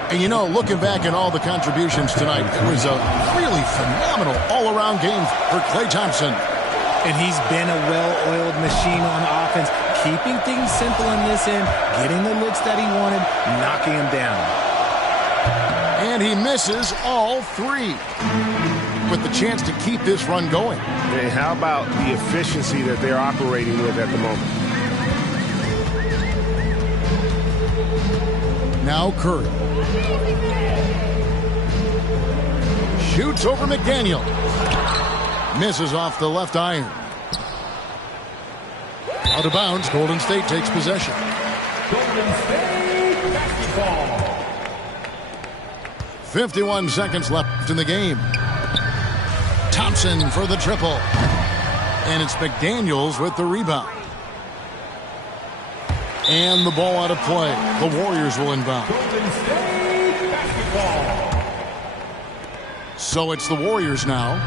And, you know, looking back at all the contributions tonight, it was a really phenomenal all-around game for Klay Thompson. And he's been a well-oiled machine on offense, keeping things simple in this end, getting the looks that he wanted, knocking him down. And he misses all three, with the chance to keep this run going. And how about the efficiency that they're operating with at the moment? Now Curry. Shoots over McDaniel. Misses off the left iron. Out of bounds, Golden State takes possession. Golden State basketball. 51 seconds left in the game. Thompson for the triple. And it's McDaniels with the rebound. And the ball out of play. The Warriors will inbound. Golden State basketball. So it's the Warriors now.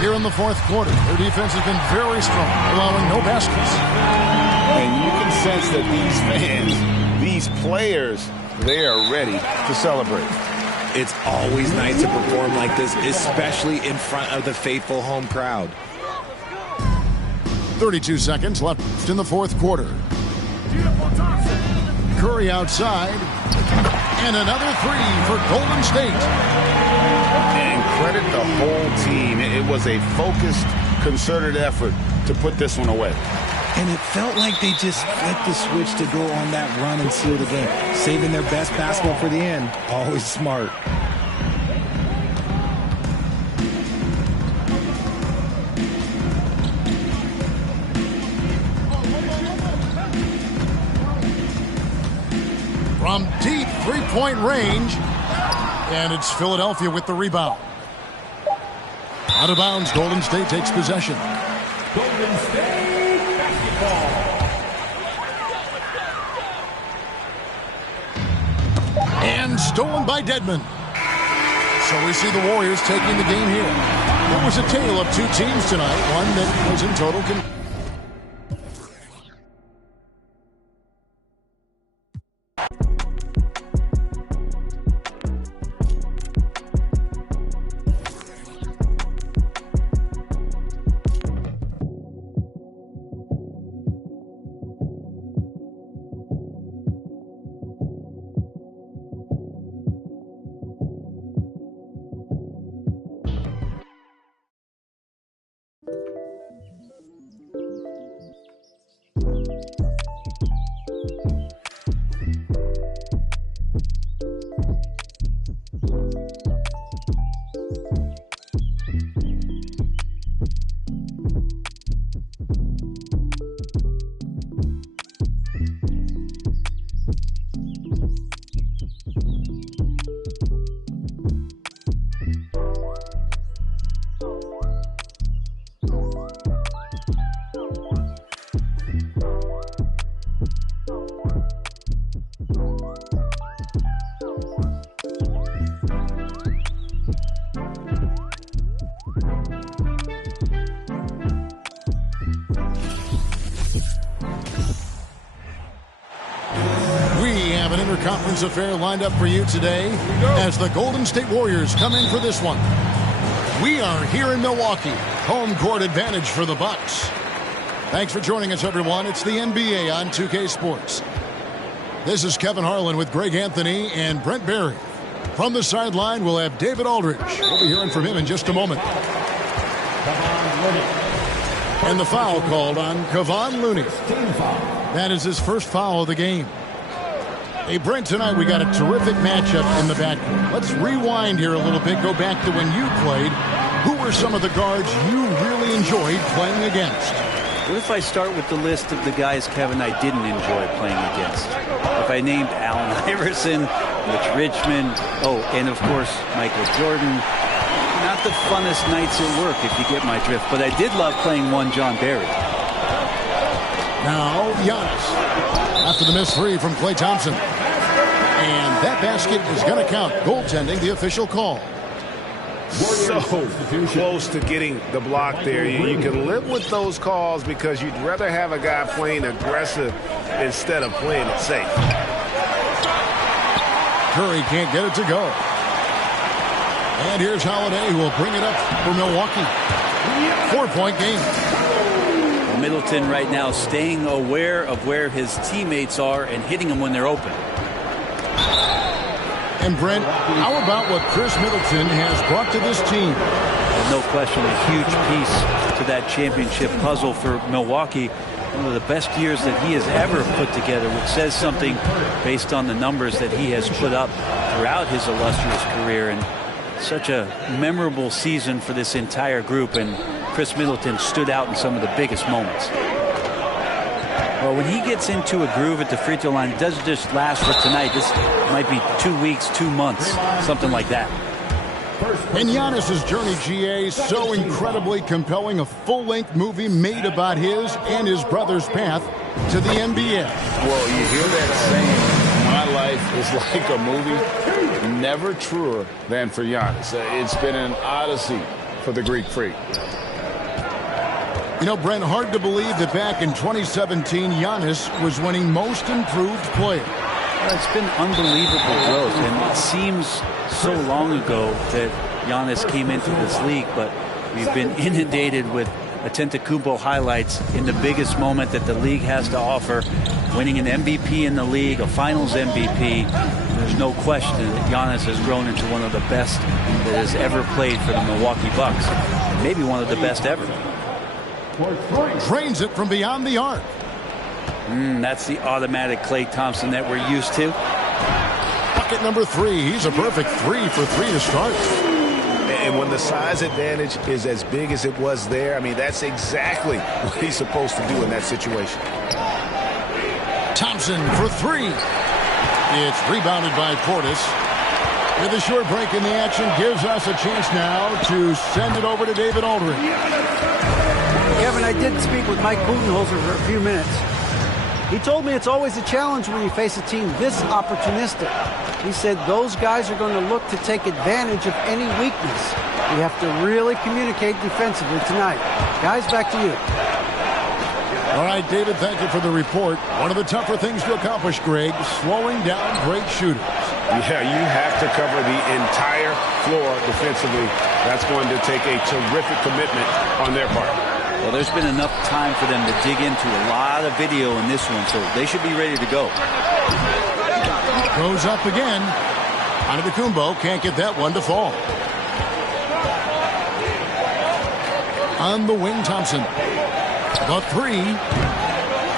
Here in the fourth quarter, their defense has been very strong, allowing no baskets. And you can sense that these fans, these players, they are ready to celebrate. It's always nice to perform like this, especially in front of the faithful home crowd. 32 seconds left in the fourth quarter. Curry outside. And another three for Golden State. And credit the whole team. It was a focused, concerted effort to put this one away. And it felt like they just flipped the switch to go on that run and seal the game. Saving their best basketball for the end. Always smart. From deep three-point range. And it's Philadelphia with the rebound. Out of bounds, Golden State takes possession. Golden State basketball. And stolen by Dedmon. So we see the Warriors taking the game here. It was a tale of two teams tonight, one that was in total control. Conference affair lined up for you today as the Golden State Warriors come in for this one. We are here in Milwaukee. Home court advantage for the Bucks. Thanks for joining us, everyone. It's the NBA on 2K Sports. This is Kevin Harlan with Greg Anthony and Brent Barry. From the sideline, we'll have David Aldridge. We'll be hearing from him in just a moment. And the foul called on Kevon Looney. That is his first foul of the game. Hey, Brent, tonight we got a terrific matchup in the backcourt. Let's rewind here a little bit, go back to when you played. Who were some of the guards you really enjoyed playing against? What if I start with the list of the guys, Kevin, I didn't enjoy playing against? If I named Allen Iverson, Mitch Richmond, and of course, Michael Jordan. Not the funnest nights at work, if you get my drift, but I did love playing one John Barry. Now, Giannis. After the missed three from Klay Thompson. And that basket is going to count. Goaltending, the official call. So close to getting the block there. You can live with those calls because you'd rather have a guy playing aggressive instead of playing it safe. Curry can't get it to go. And here's Holiday, who will bring it up for Milwaukee. 4-point game. Middleton right now staying aware of where his teammates are and hitting them when they're open. And Brent, how about what Chris Middleton has brought to this team? No question, a huge piece to that championship puzzle for Milwaukee. One of the best years that he has ever put together, which says something based on the numbers that he has put up throughout his illustrious career. And such a memorable season for this entire group, and Chris Middleton stood out in some of the biggest moments. Well, when he gets into a groove at the free throw line, it doesn't just last for tonight. This might be 2 weeks, 2 months, something like that. And Giannis's journey, GA, so incredibly compelling. A full-length movie made about his and his brother's path to the NBA. Well, you hear that saying, my life is like a movie. Never truer than for Giannis. It's been an odyssey for the Greek freak. You know, Brent, hard to believe that back in 2017, Giannis was winning Most Improved Player. Well, it's been unbelievable growth, and it seems so long ago that Giannis came into this league, but we've been inundated with Antetokounmpo highlights in the biggest moment that the league has to offer, winning an MVP in the league, a Finals MVP. There's no question that Giannis has grown into one of the best that has ever played for the Milwaukee Bucks, maybe one of the best ever. Drains it from beyond the arc. That's the automatic Klay Thompson that we're used to. Bucket number 3. He's a perfect 3 for 3 to start. And when the size advantage is as big as it was there, I mean, that's exactly what he's supposed to do in that situation. Thompson for 3. It's rebounded by Portis. With a short break in the action, gives us a chance now to send it over to David Aldridge. Kevin, I did speak with Mike Budenholzer for a few minutes. He told me it's always a challenge when you face a team this opportunistic. He said those guys are going to look to take advantage of any weakness. We have to really communicate defensively tonight. Guys, back to you. All right, David, thank you for the report. One of the tougher things to accomplish, Greg, slowing down great shooters. Yeah, you have to cover the entire floor defensively. That's going to take a terrific commitment on their part. Well, there's been enough time for them to dig into a lot of video in this one, so they should be ready to go. Goes up again. Antetokounmpo can't get that one to fall. On the wing, Thompson. The 3.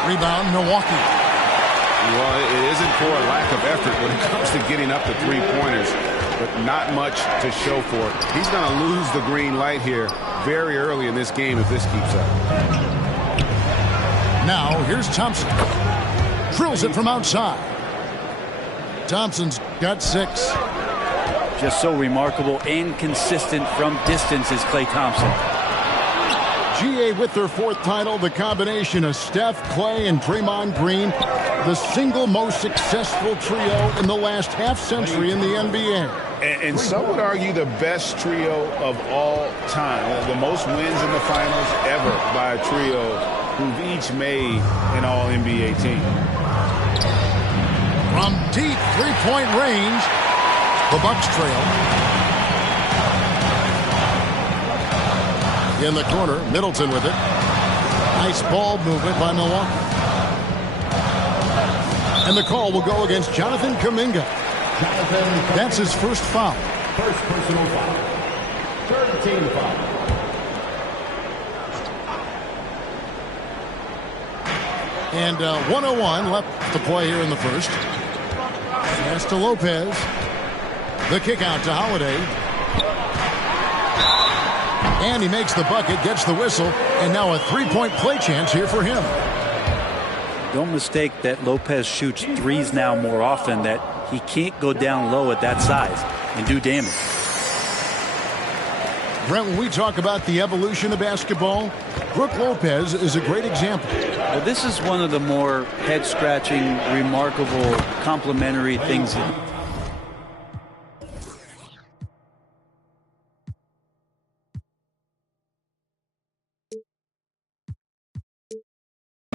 Rebound, Milwaukee. Well, it isn't for a lack of effort when it comes to getting up the three-pointers, but not much to show for it. He's going to lose the green light here very early in this game if this keeps up. Now, here's Thompson. Drills it from outside. Thompson's got 6. Just so remarkable and consistent from distance is Klay Thompson. GA with their 4th title, the combination of Steph, Klay, and Draymond Green, the single most successful trio in the last half-century in the NBA. And some would argue the best trio of all time. The most wins in the finals ever by a trio who've each made an All-NBA team. From deep three-point range, the Bucks trail. In the corner, Middleton with it. Nice ball movement by Milwaukee. And the call will go against Jonathan Kuminga. That's his first foul. First personal foul. Third team foul. And 1:01 left to play here in the first. Pass to Lopez. The kick out to Holiday. And he makes the bucket, gets the whistle, and now a three-point play chance here for him. Don't mistake that Lopez shoots threes now more often, that he can't go down low at that size and do damage. Brent, when we talk about the evolution of basketball, Brook Lopez is a great example. Well, this is one of the more head-scratching, remarkable, complimentary things.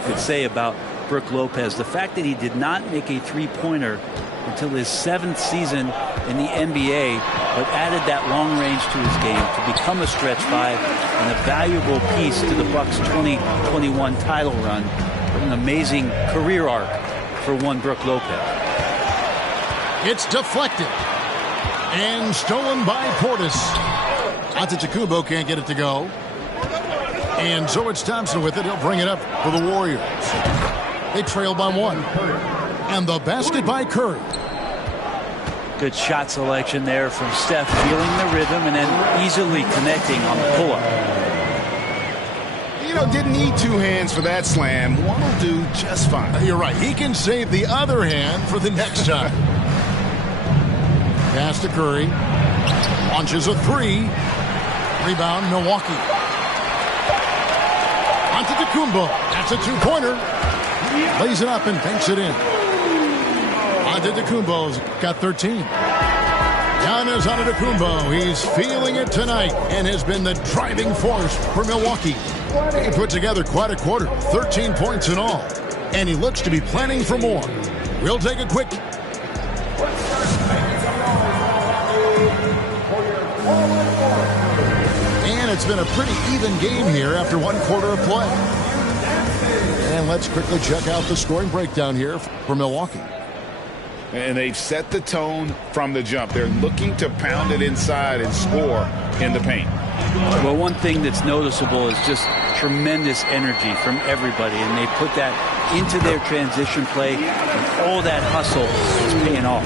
Could say about Brook Lopez, the fact that he did not make a three-pointer until his 7th season in the NBA, but added that long range to his game to become a stretch 5 and a valuable piece to the Bucks' 2021 title run. An amazing career arc for one Brook Lopez. It's deflected and stolen by Portis. Antetokounmpo can't get it to go. And so it's Thompson with it. He'll bring it up for the Warriors. They trail by 1. And the basket by Curry. Good shot selection there from Steph, feeling the rhythm and then easily connecting on the pull-up. You know, didn't need 2 hands for that slam. One will do just fine. You're right. He can save the other hand for the next time. Pass to Curry. Launches a 3. Rebound, Milwaukee. Antetokounmpo. That's a 2-pointer. Lays it up and banks it in. Antetokounmpo's got 13. Giannis Antetokounmpo. He's feeling it tonight and has been the driving force for Milwaukee. He put together quite a quarter. 13 points in all. And he looks to be planning for more. We'll take a quick. And it's been a pretty even game here after 1 quarter of play. And let's quickly check out the scoring breakdown here for Milwaukee. And they've set the tone from the jump. They're looking to pound it inside and score in the paint. Well, one thing that's noticeable is just tremendous energy from everybody, and they put that into their transition play, and all that hustle is paying off.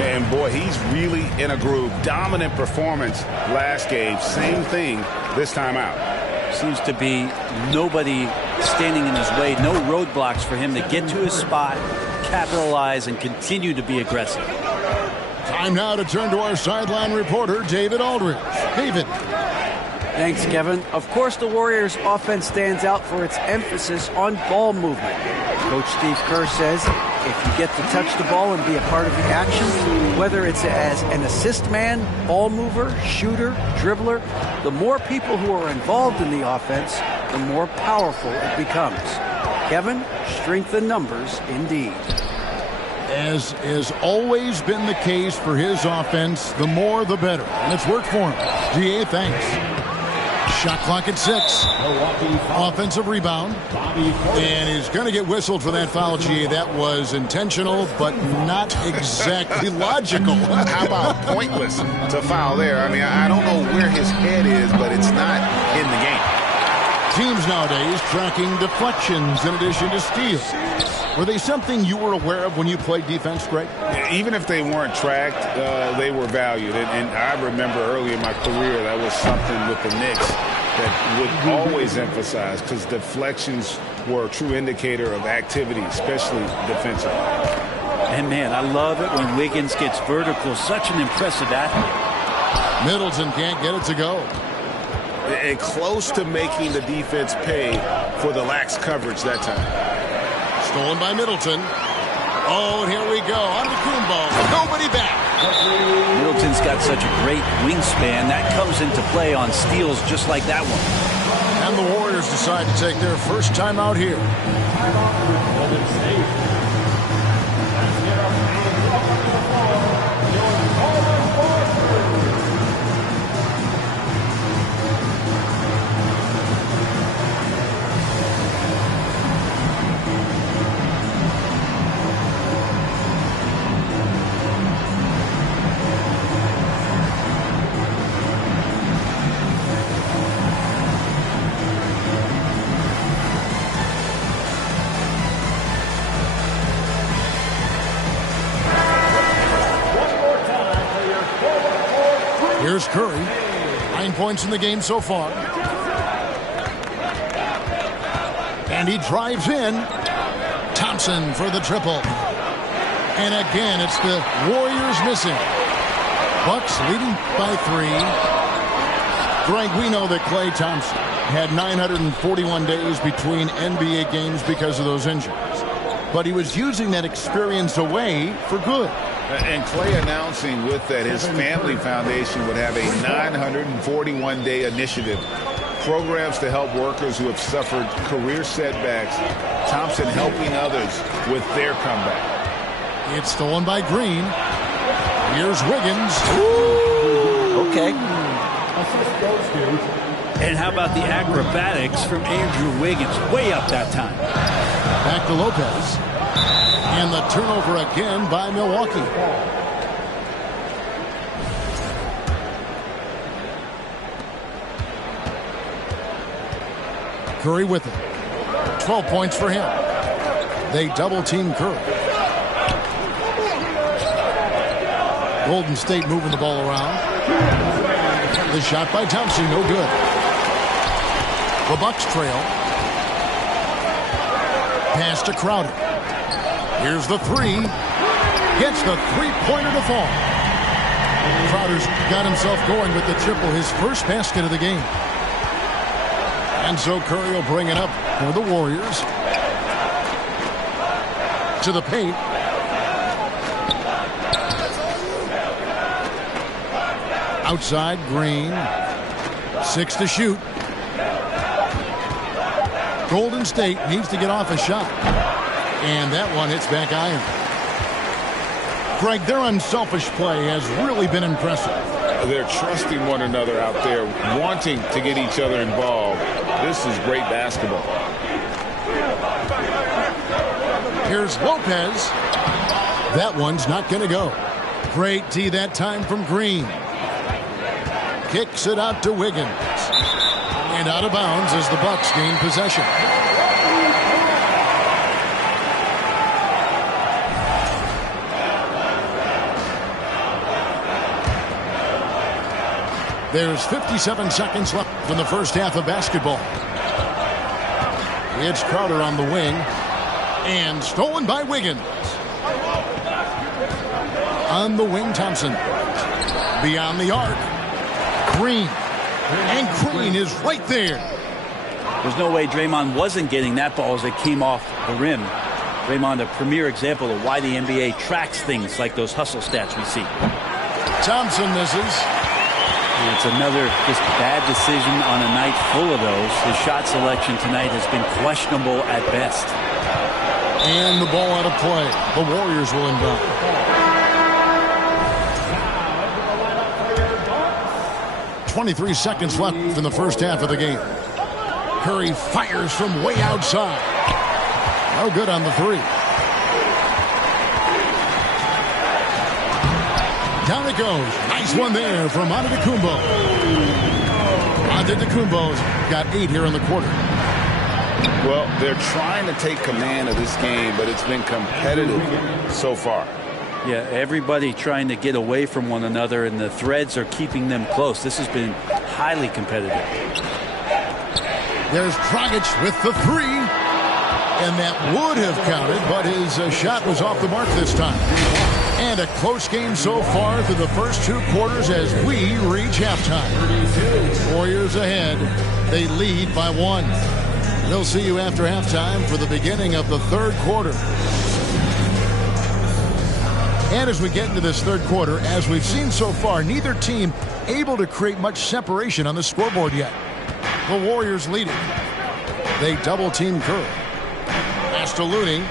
And boy, he's really in a groove. Dominant performance last game. Same thing this time out. Seems to be nobody standing in his way, no roadblocks for him to get to his spot, capitalize, and continue to be aggressive. Time now to turn to our sideline reporter, David Aldridge. David. Thanks, Kevin. Of course, the Warriors' offense stands out for its emphasis on ball movement. Coach Steve Kerr says if you get to touch the ball and be a part of the action, whether it's as an assist man, ball mover, shooter, dribbler, the more people who are involved in the offense, the more powerful it becomes. Kevin, strength in numbers indeed. As has always been the case for his offense, the more the better. And it's worked for him. GA, thanks. Shot clock at 6. Offensive rebound. And he's going to get whistled for that foul, GA. That was intentional, but not exactly logical. How about pointless to foul there? I mean, I don't know where his head is, but it's not in the game. Teams nowadays tracking deflections in addition to steals. Were they something you were aware of when you played defense, Greg? Even if they weren't tracked, they were valued. And I remember early in my career, that was something with the Knicks that would always emphasize, because deflections were a true indicator of activity, especially defensively. And man, I love it when Wiggins gets vertical. Such an impressive athlete. Middleton can't get it to go. And close to making the defense pay for the lax coverage that time. Stolen by Middleton. Oh, and here we go. On the Kumbo. Nobody back. Middleton's got such a great wingspan. That comes into play on steals just like that one. And the Warriors decide to take their first time out here. Here's Curry. 9 points in the game so far. And he drives in. Thompson for the triple. And again, it's the Warriors missing. Bucks leading by 3. Greg, we know that Klay Thompson had 941 days between NBA games because of those injuries. But he was using that experience away for good. And Klay announcing with that his family foundation would have a 941-day initiative. Programs to help workers who have suffered career setbacks. Thompson helping others with their comeback. It's stolen by Green. Here's Wiggins. Ooh, okay. And how about the acrobatics from Andrew Wiggins? Way up that time. Back to Lopez. And the turnover again by Milwaukee. Curry with it. 12 points for him. They double-team Curry. Golden State moving the ball around. The shot by Thompson, no good. The Bucks trail. Pass to Crowder. Here's the 3. Gets the three-pointer to fall. Crowder's got himself going with the triple, his first basket of the game. And so Curry will bring it up for the Warriors. To the paint. Outside, Green. 6 to shoot. Golden State needs to get off a shot. And that one hits back iron. Greg, their unselfish play has really been impressive. They're trusting one another out there, wanting to get each other involved. This is great basketball. Here's Lopez. That one's not going to go. Great D that time from Green. Kicks it out to Wiggins. And out of bounds as the Bucks gain possession. There's 57 seconds left in the first half of basketball. It's Crowder on the wing. And stolen by Wiggins. On the wing, Thompson. Beyond the arc. Green. And Green is right there. There's no way Draymond wasn't getting that ball as it came off the rim. Draymond, a premier example of why the NBA tracks things like those hustle stats we see. Thompson misses. And it's another just bad decision on a night full of those. His shot selection tonight has been questionable at best. And the ball out of play. The Warriors will inbound. .23 seconds left in the first half of the game. Curry fires from way outside. No good on the three. Down it goes. Nice one there from Antetokounmpo. Antetokounmpo's got 8 here in the quarter. Well, they're trying to take command of this game, but it's been competitive so far. Yeah, everybody trying to get away from one another, and the threads are keeping them close. This has been highly competitive. There's Dragic with the three. And that would have counted, but his shot was off the mark this time. And a close game so far through the first 2 quarters as we reach halftime. Warriors ahead. They lead by 1. We'll see you after halftime for the beginning of the third quarter. And as we get into this third quarter, as we've seen so far, neither team able to create much separation on the scoreboard yet. The Warriors leading. They double-team Curry. Pass to Looney.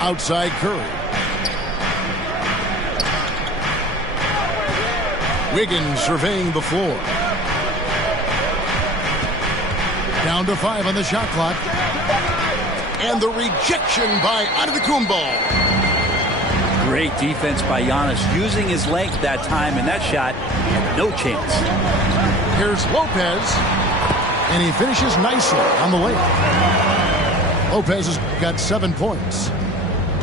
Outside Curry. Wiggins surveying the floor. Down to 5 on the shot clock. And the rejection by Antetokounmpo. Great defense by Giannis, using his length that time, and that shot had no chance. Here's Lopez, and he finishes nicely on the layup. Lopez has got 7 points.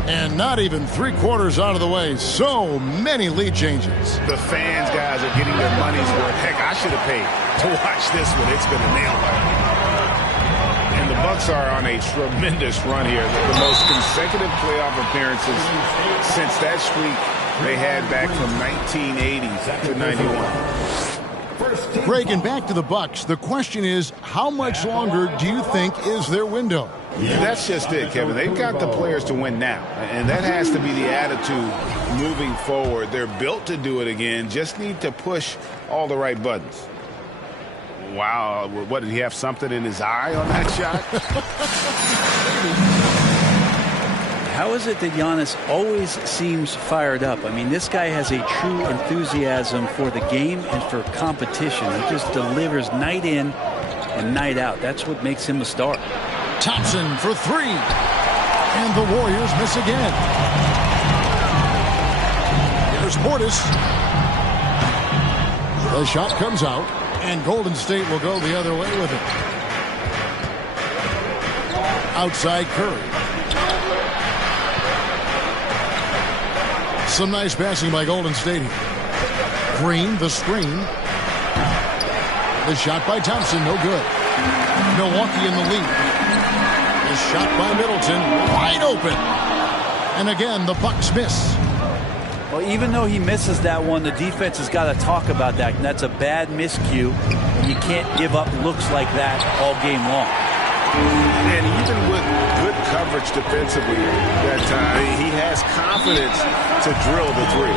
And not even 3 quarters out of the way. So many lead changes. The fans, guys, are getting their money's worth. Heck, I should have paid to watch this one. It's been a nail biter. And the Bucks are on a tremendous run here. The most consecutive playoff appearances since that streak they had back from 1980 to 91. Greg, and back to the Bucks. The question is, how much longer do you think is their window? That's just it, Kevin. They've got the players to win now, and that has to be the attitude moving forward. They're built to do it again, just need to push all the right buttons. Wow, what, did he have something in his eye on that shot? How is it that Giannis always seems fired up? I mean, this guy has a true enthusiasm for the game and for competition. He just delivers night in and night out. That's what makes him a star. Thompson for 3. And the Warriors miss again. Here's Portis. The shot comes out, and Golden State will go the other way with it. Outside Curry. Some nice passing by Golden State here. Green, the screen. The shot by Thompson, no good. Milwaukee in the lead. The shot by Middleton, wide open. And again, the Bucks miss. Well, even though he misses that one, the defense has got to talk about that. And that's a bad miscue. And you can't give up looks like that all game long. And even with good coverage defensively that time, he has confidence to drill the three.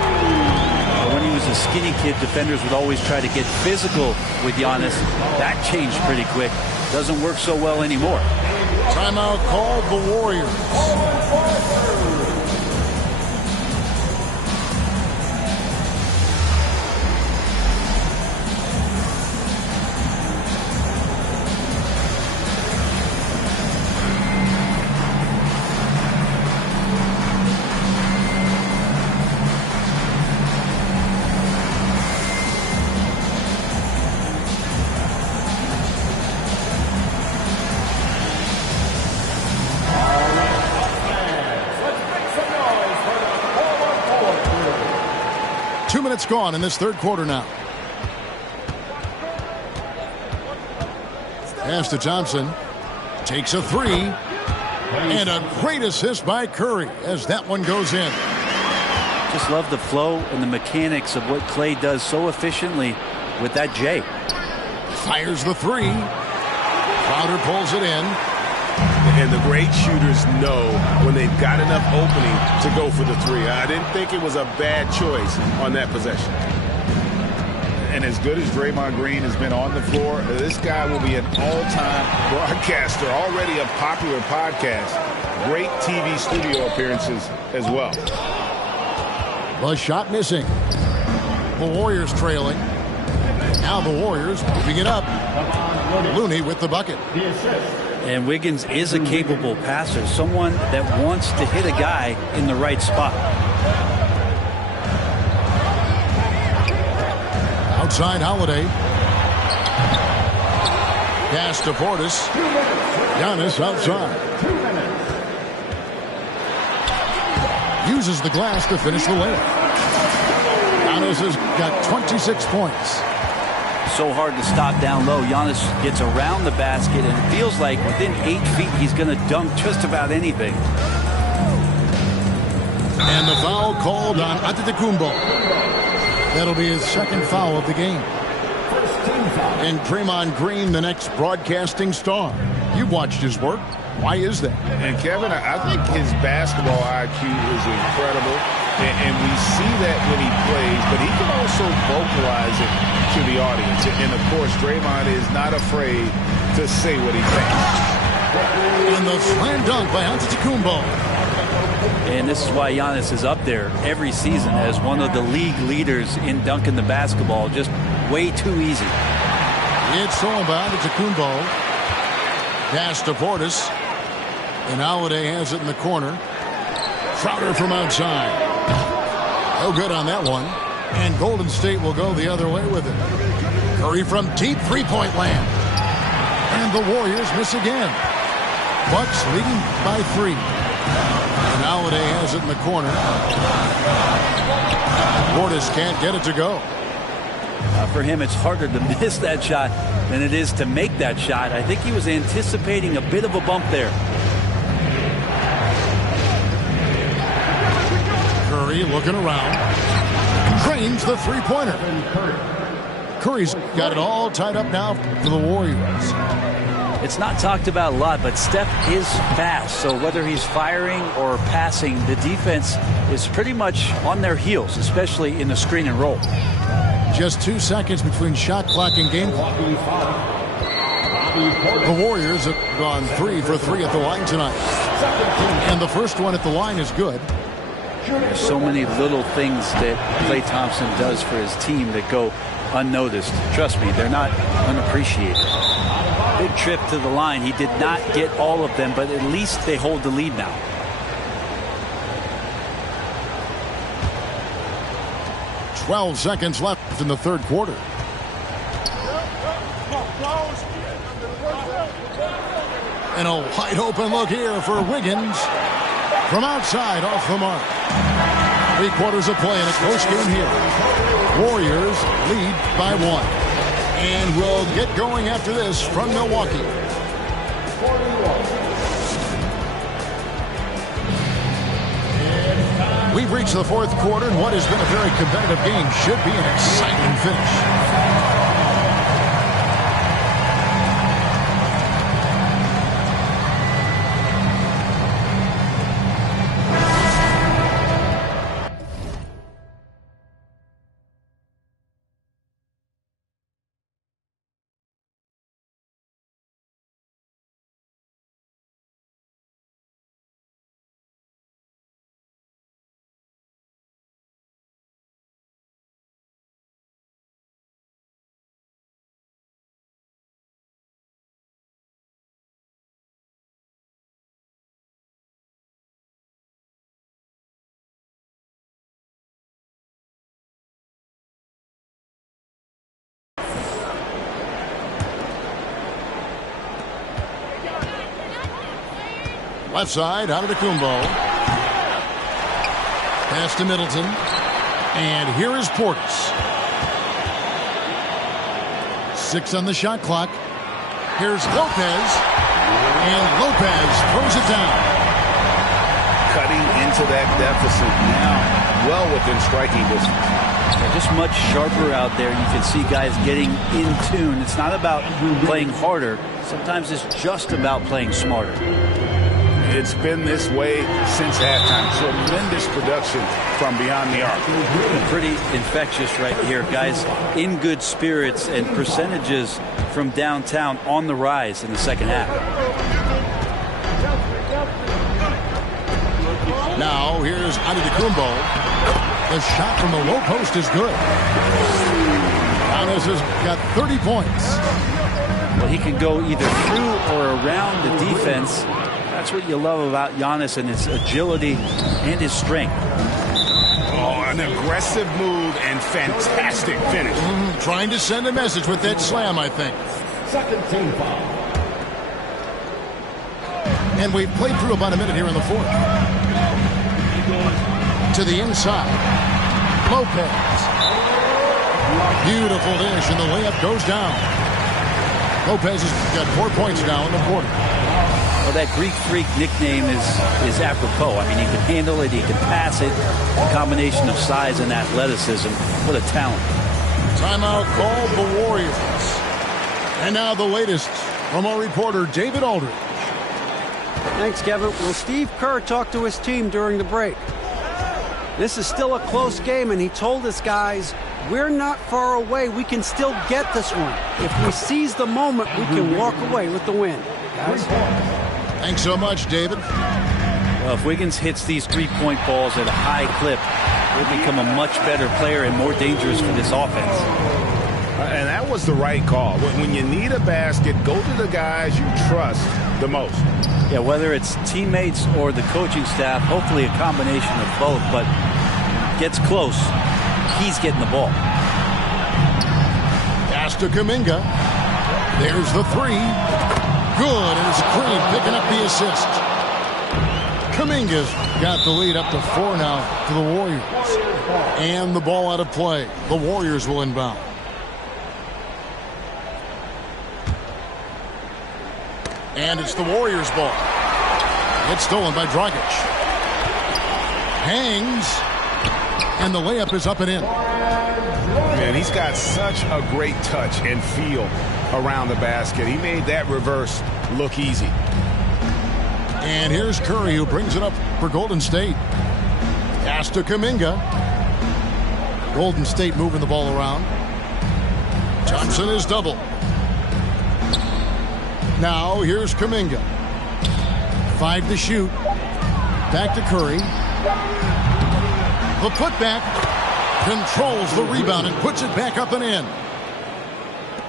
When he was a skinny kid, defenders would always try to get physical with Giannis. That changed pretty quick. Doesn't work so well anymore. Timeout called the Warriors. minutes gone in this third quarter now. Pass to Thompson. Takes a three. And a great assist by Curry as that one goes in. Just love the flow and the mechanics of what Clay does so efficiently with that J. Fires the three. Crowder pulls it in. And the great shooters know when they've got enough opening to go for the three. I didn't think it was a bad choice on that possession. And as good as Draymond Green has been on the floor, this guy will be an all-time broadcaster, already a popular podcast. Great TV studio appearances as well. The shot missing. The Warriors trailing. Now the Warriors moving it up. Looney with the bucket. And Wiggins is a capable passer, someone that wants to hit a guy in the right spot. Outside Holiday. Pass to Portis. Giannis outside. Uses the glass to finish the layup. Giannis has got 26 points. So hard to stop down low. Giannis gets around the basket, and it feels like within 8 feet he's going to dunk just about anything. And the foul called on Antetokounmpo. That'll be his second foul of the game. And Draymond Green, the next broadcasting star. You've watched his work. Why is that? And Kevin, I think his basketball IQ is incredible. And we see that when he plays, but he can also vocalize it to the audience. And of course, Draymond is not afraid to say what he thinks. And the slam dunk by Antetokounmpo. And this is why Giannis is up there every season as one of the league leaders in dunking the basketball. Just way too easy. It's all about Antetokounmpo. Pass to Portis. And Holiday has it in the corner. Crowder from outside. No good on that one. And Golden State will go the other way with it. Curry from deep three-point land. And the Warriors miss again. Bucks leading by 3. And Holiday has it in the corner. Portis can't get it to go. For him, it's harder to miss that shot than it is to make that shot. I think he was anticipating a bit of a bump there. Curry looking around. Drains the three-pointer. Curry's got it all tied up now for the Warriors. It's not talked about a lot, but Steph is fast. So whether he's firing or passing, the defense is pretty much on their heels, especially in the screen and roll. Just 2 seconds between shot clock and game clock. The Warriors have gone 3 for 3 at the line tonight. And the first one at the line is good. There's so many little things that Klay Thompson does for his team that go unnoticed. Trust me, they're not unappreciated. Big trip to the line. He did not get all of them, but at least they hold the lead now. "12 seconds left in the third quarter. And a wide open look here for Wiggins. From outside, off the mark. 3 quarters of play in a close game here. Warriors lead by 1. And we'll get going after this from Milwaukee. We've reached the fourth quarter, and what has been a very competitive game should be an exciting finish. Left side, Antetokounmpo. Pass to Middleton. And here is Portis. 6 on the shot clock. Here's Lopez. And Lopez throws it down. Cutting into that deficit now, well within striking distance. They're just much sharper out there. You can see guys getting in tune. It's not about playing harder. Sometimes it's just about playing smarter. It's been this way since halftime. Tremendous production from beyond the arc. Pretty infectious right here. Guys in good spirits and percentages from downtown on the rise in the second half. Now here's Antetokounmpo. The shot from the low post is good. Giannis has got 30 points. Well, he can go either through or around the defense. That's what you love about Giannis and his agility and his strength. Oh, an aggressive move and fantastic finish. Trying to send a message with that slam, I think. Second team foul. And we've played through about a minute here in the fourth. To the inside. Lopez. Beautiful dish, and the layup goes down. Lopez has got 4 points now in the quarter. Well, that Greek Freak nickname is apropos. I mean, he can handle it, he can pass it. A combination of size and athleticism. What a talent. Timeout called the Warriors. And now the latest from our reporter, David Aldridge. Thanks, Kevin. Well, Steve Kerr talked to his team during the break. This is still a close game, and he told his guys, we're not far away. We can still get this one. If we seize the moment, we can walk away with the win. Guys? Thanks so much, David. Well, if Wiggins hits these three-point balls at a high clip, he'll become a much better player and more dangerous for this offense. And that was the right call. When you need a basket, go to the guys you trust the most. Yeah, whether it's teammates or the coaching staff, hopefully a combination of both, but gets close, he's getting the ball. Pass to Kuminga. There's the three. Good, and it's Green picking up the assist. Kuminga's got the lead up to 4 now for the Warriors. And the ball out of play. The Warriors will inbound. And it's the Warriors' ball. It's stolen by Dragic. Hangs. And the layup is up and in. Man, he's got such a great touch and feel around the basket. He made that reverse look easy. And here's Curry, who brings it up for Golden State. Pass to Kuminga. Golden State moving the ball around. Thompson is double. Now here's Kuminga. 5 to shoot. Back to Curry. The putback. Controls the rebound and puts it back up and in.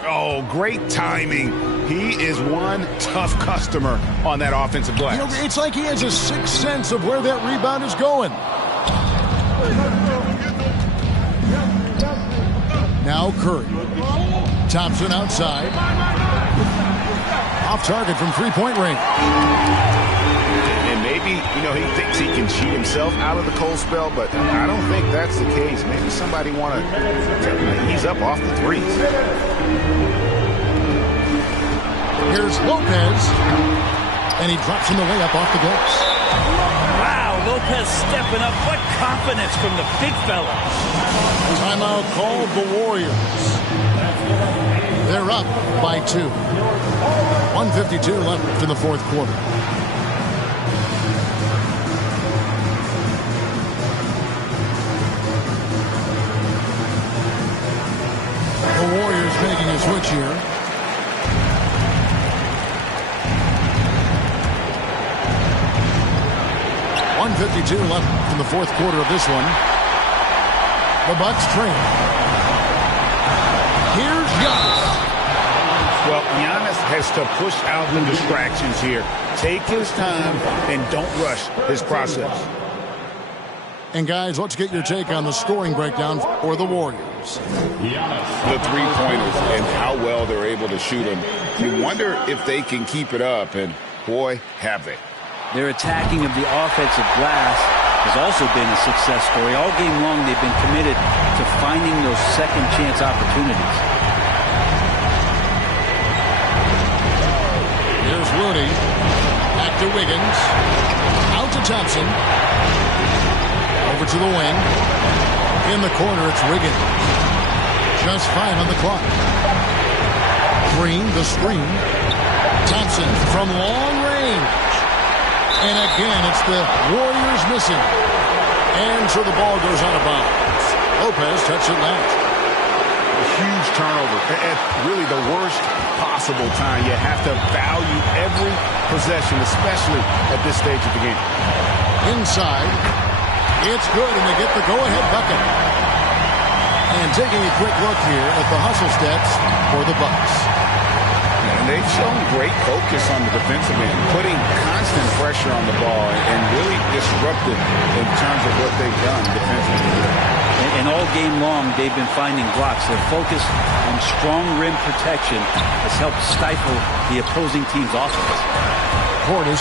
Oh, great timing. He is one tough customer on that offensive glass. You know, it's like he has a sixth sense of where that rebound is going. Now Curry. Thompson outside. Off target from three-point range. And maybe, he thinks he can shoot himself out of the cold spell, but I don't think that's the case. Maybe somebody want to ease up off the threes. Here's Lopez. And he drops in the layup off the glass. Wow, Lopez stepping up. What confidence from the big fella. Timeout called the Warriors. They're up by 2. 1:52 left in the fourth quarter. The Warriors making a switch here. .152 left in the fourth quarter of this one. The Bucks trail. Here's Giannis. Well, Giannis has to push out the distractions here. Take his time and don't rush his process. And guys, let's get your take on the scoring breakdown for the Warriors. The three-pointers and how well they're able to shoot them. You wonder if they can keep it up, and boy, have they. Their attacking of the offensive glass has also been a success story. All game long, they've been committed to finding those second chance opportunities. Here's Rooney. Back to Wiggins. Out to Thompson. Over to the wing. In the corner, it's Wiggins. Just 5 on the clock. Green, the screen. Thompson from long range. And again, it's the Warriors missing. And so the ball goes out of bounds. Lopez touched it last. A huge turnover at really the worst possible time. You have to value every possession, especially at this stage of the game. Inside. It's good, and they get the go-ahead bucket. And taking a quick look here at the hustle stats for the Bucks. And they've shown great focus on the defensive end, putting constant pressure on the ball and really disruptive in terms of what they've done defensively. And all game long, they've been finding blocks. Their focus on strong rim protection has helped stifle the opposing team's offense. Portis.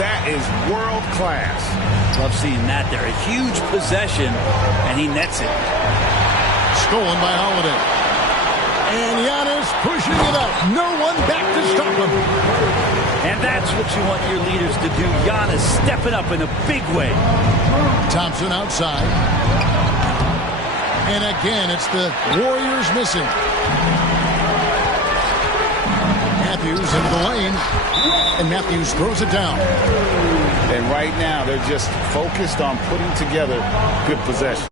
That is world class. Love seeing that there. A huge possession, and he nets it. Stolen by Holiday. And Giannis pushing it up. No one back to stop him. And that's what you want your leaders to do. Giannis stepping up in a big way. Thompson outside. And again, it's the Warriors missing. Matthews into the lane. And Matthews throws it down. And right now, they're just focused on putting together good possession.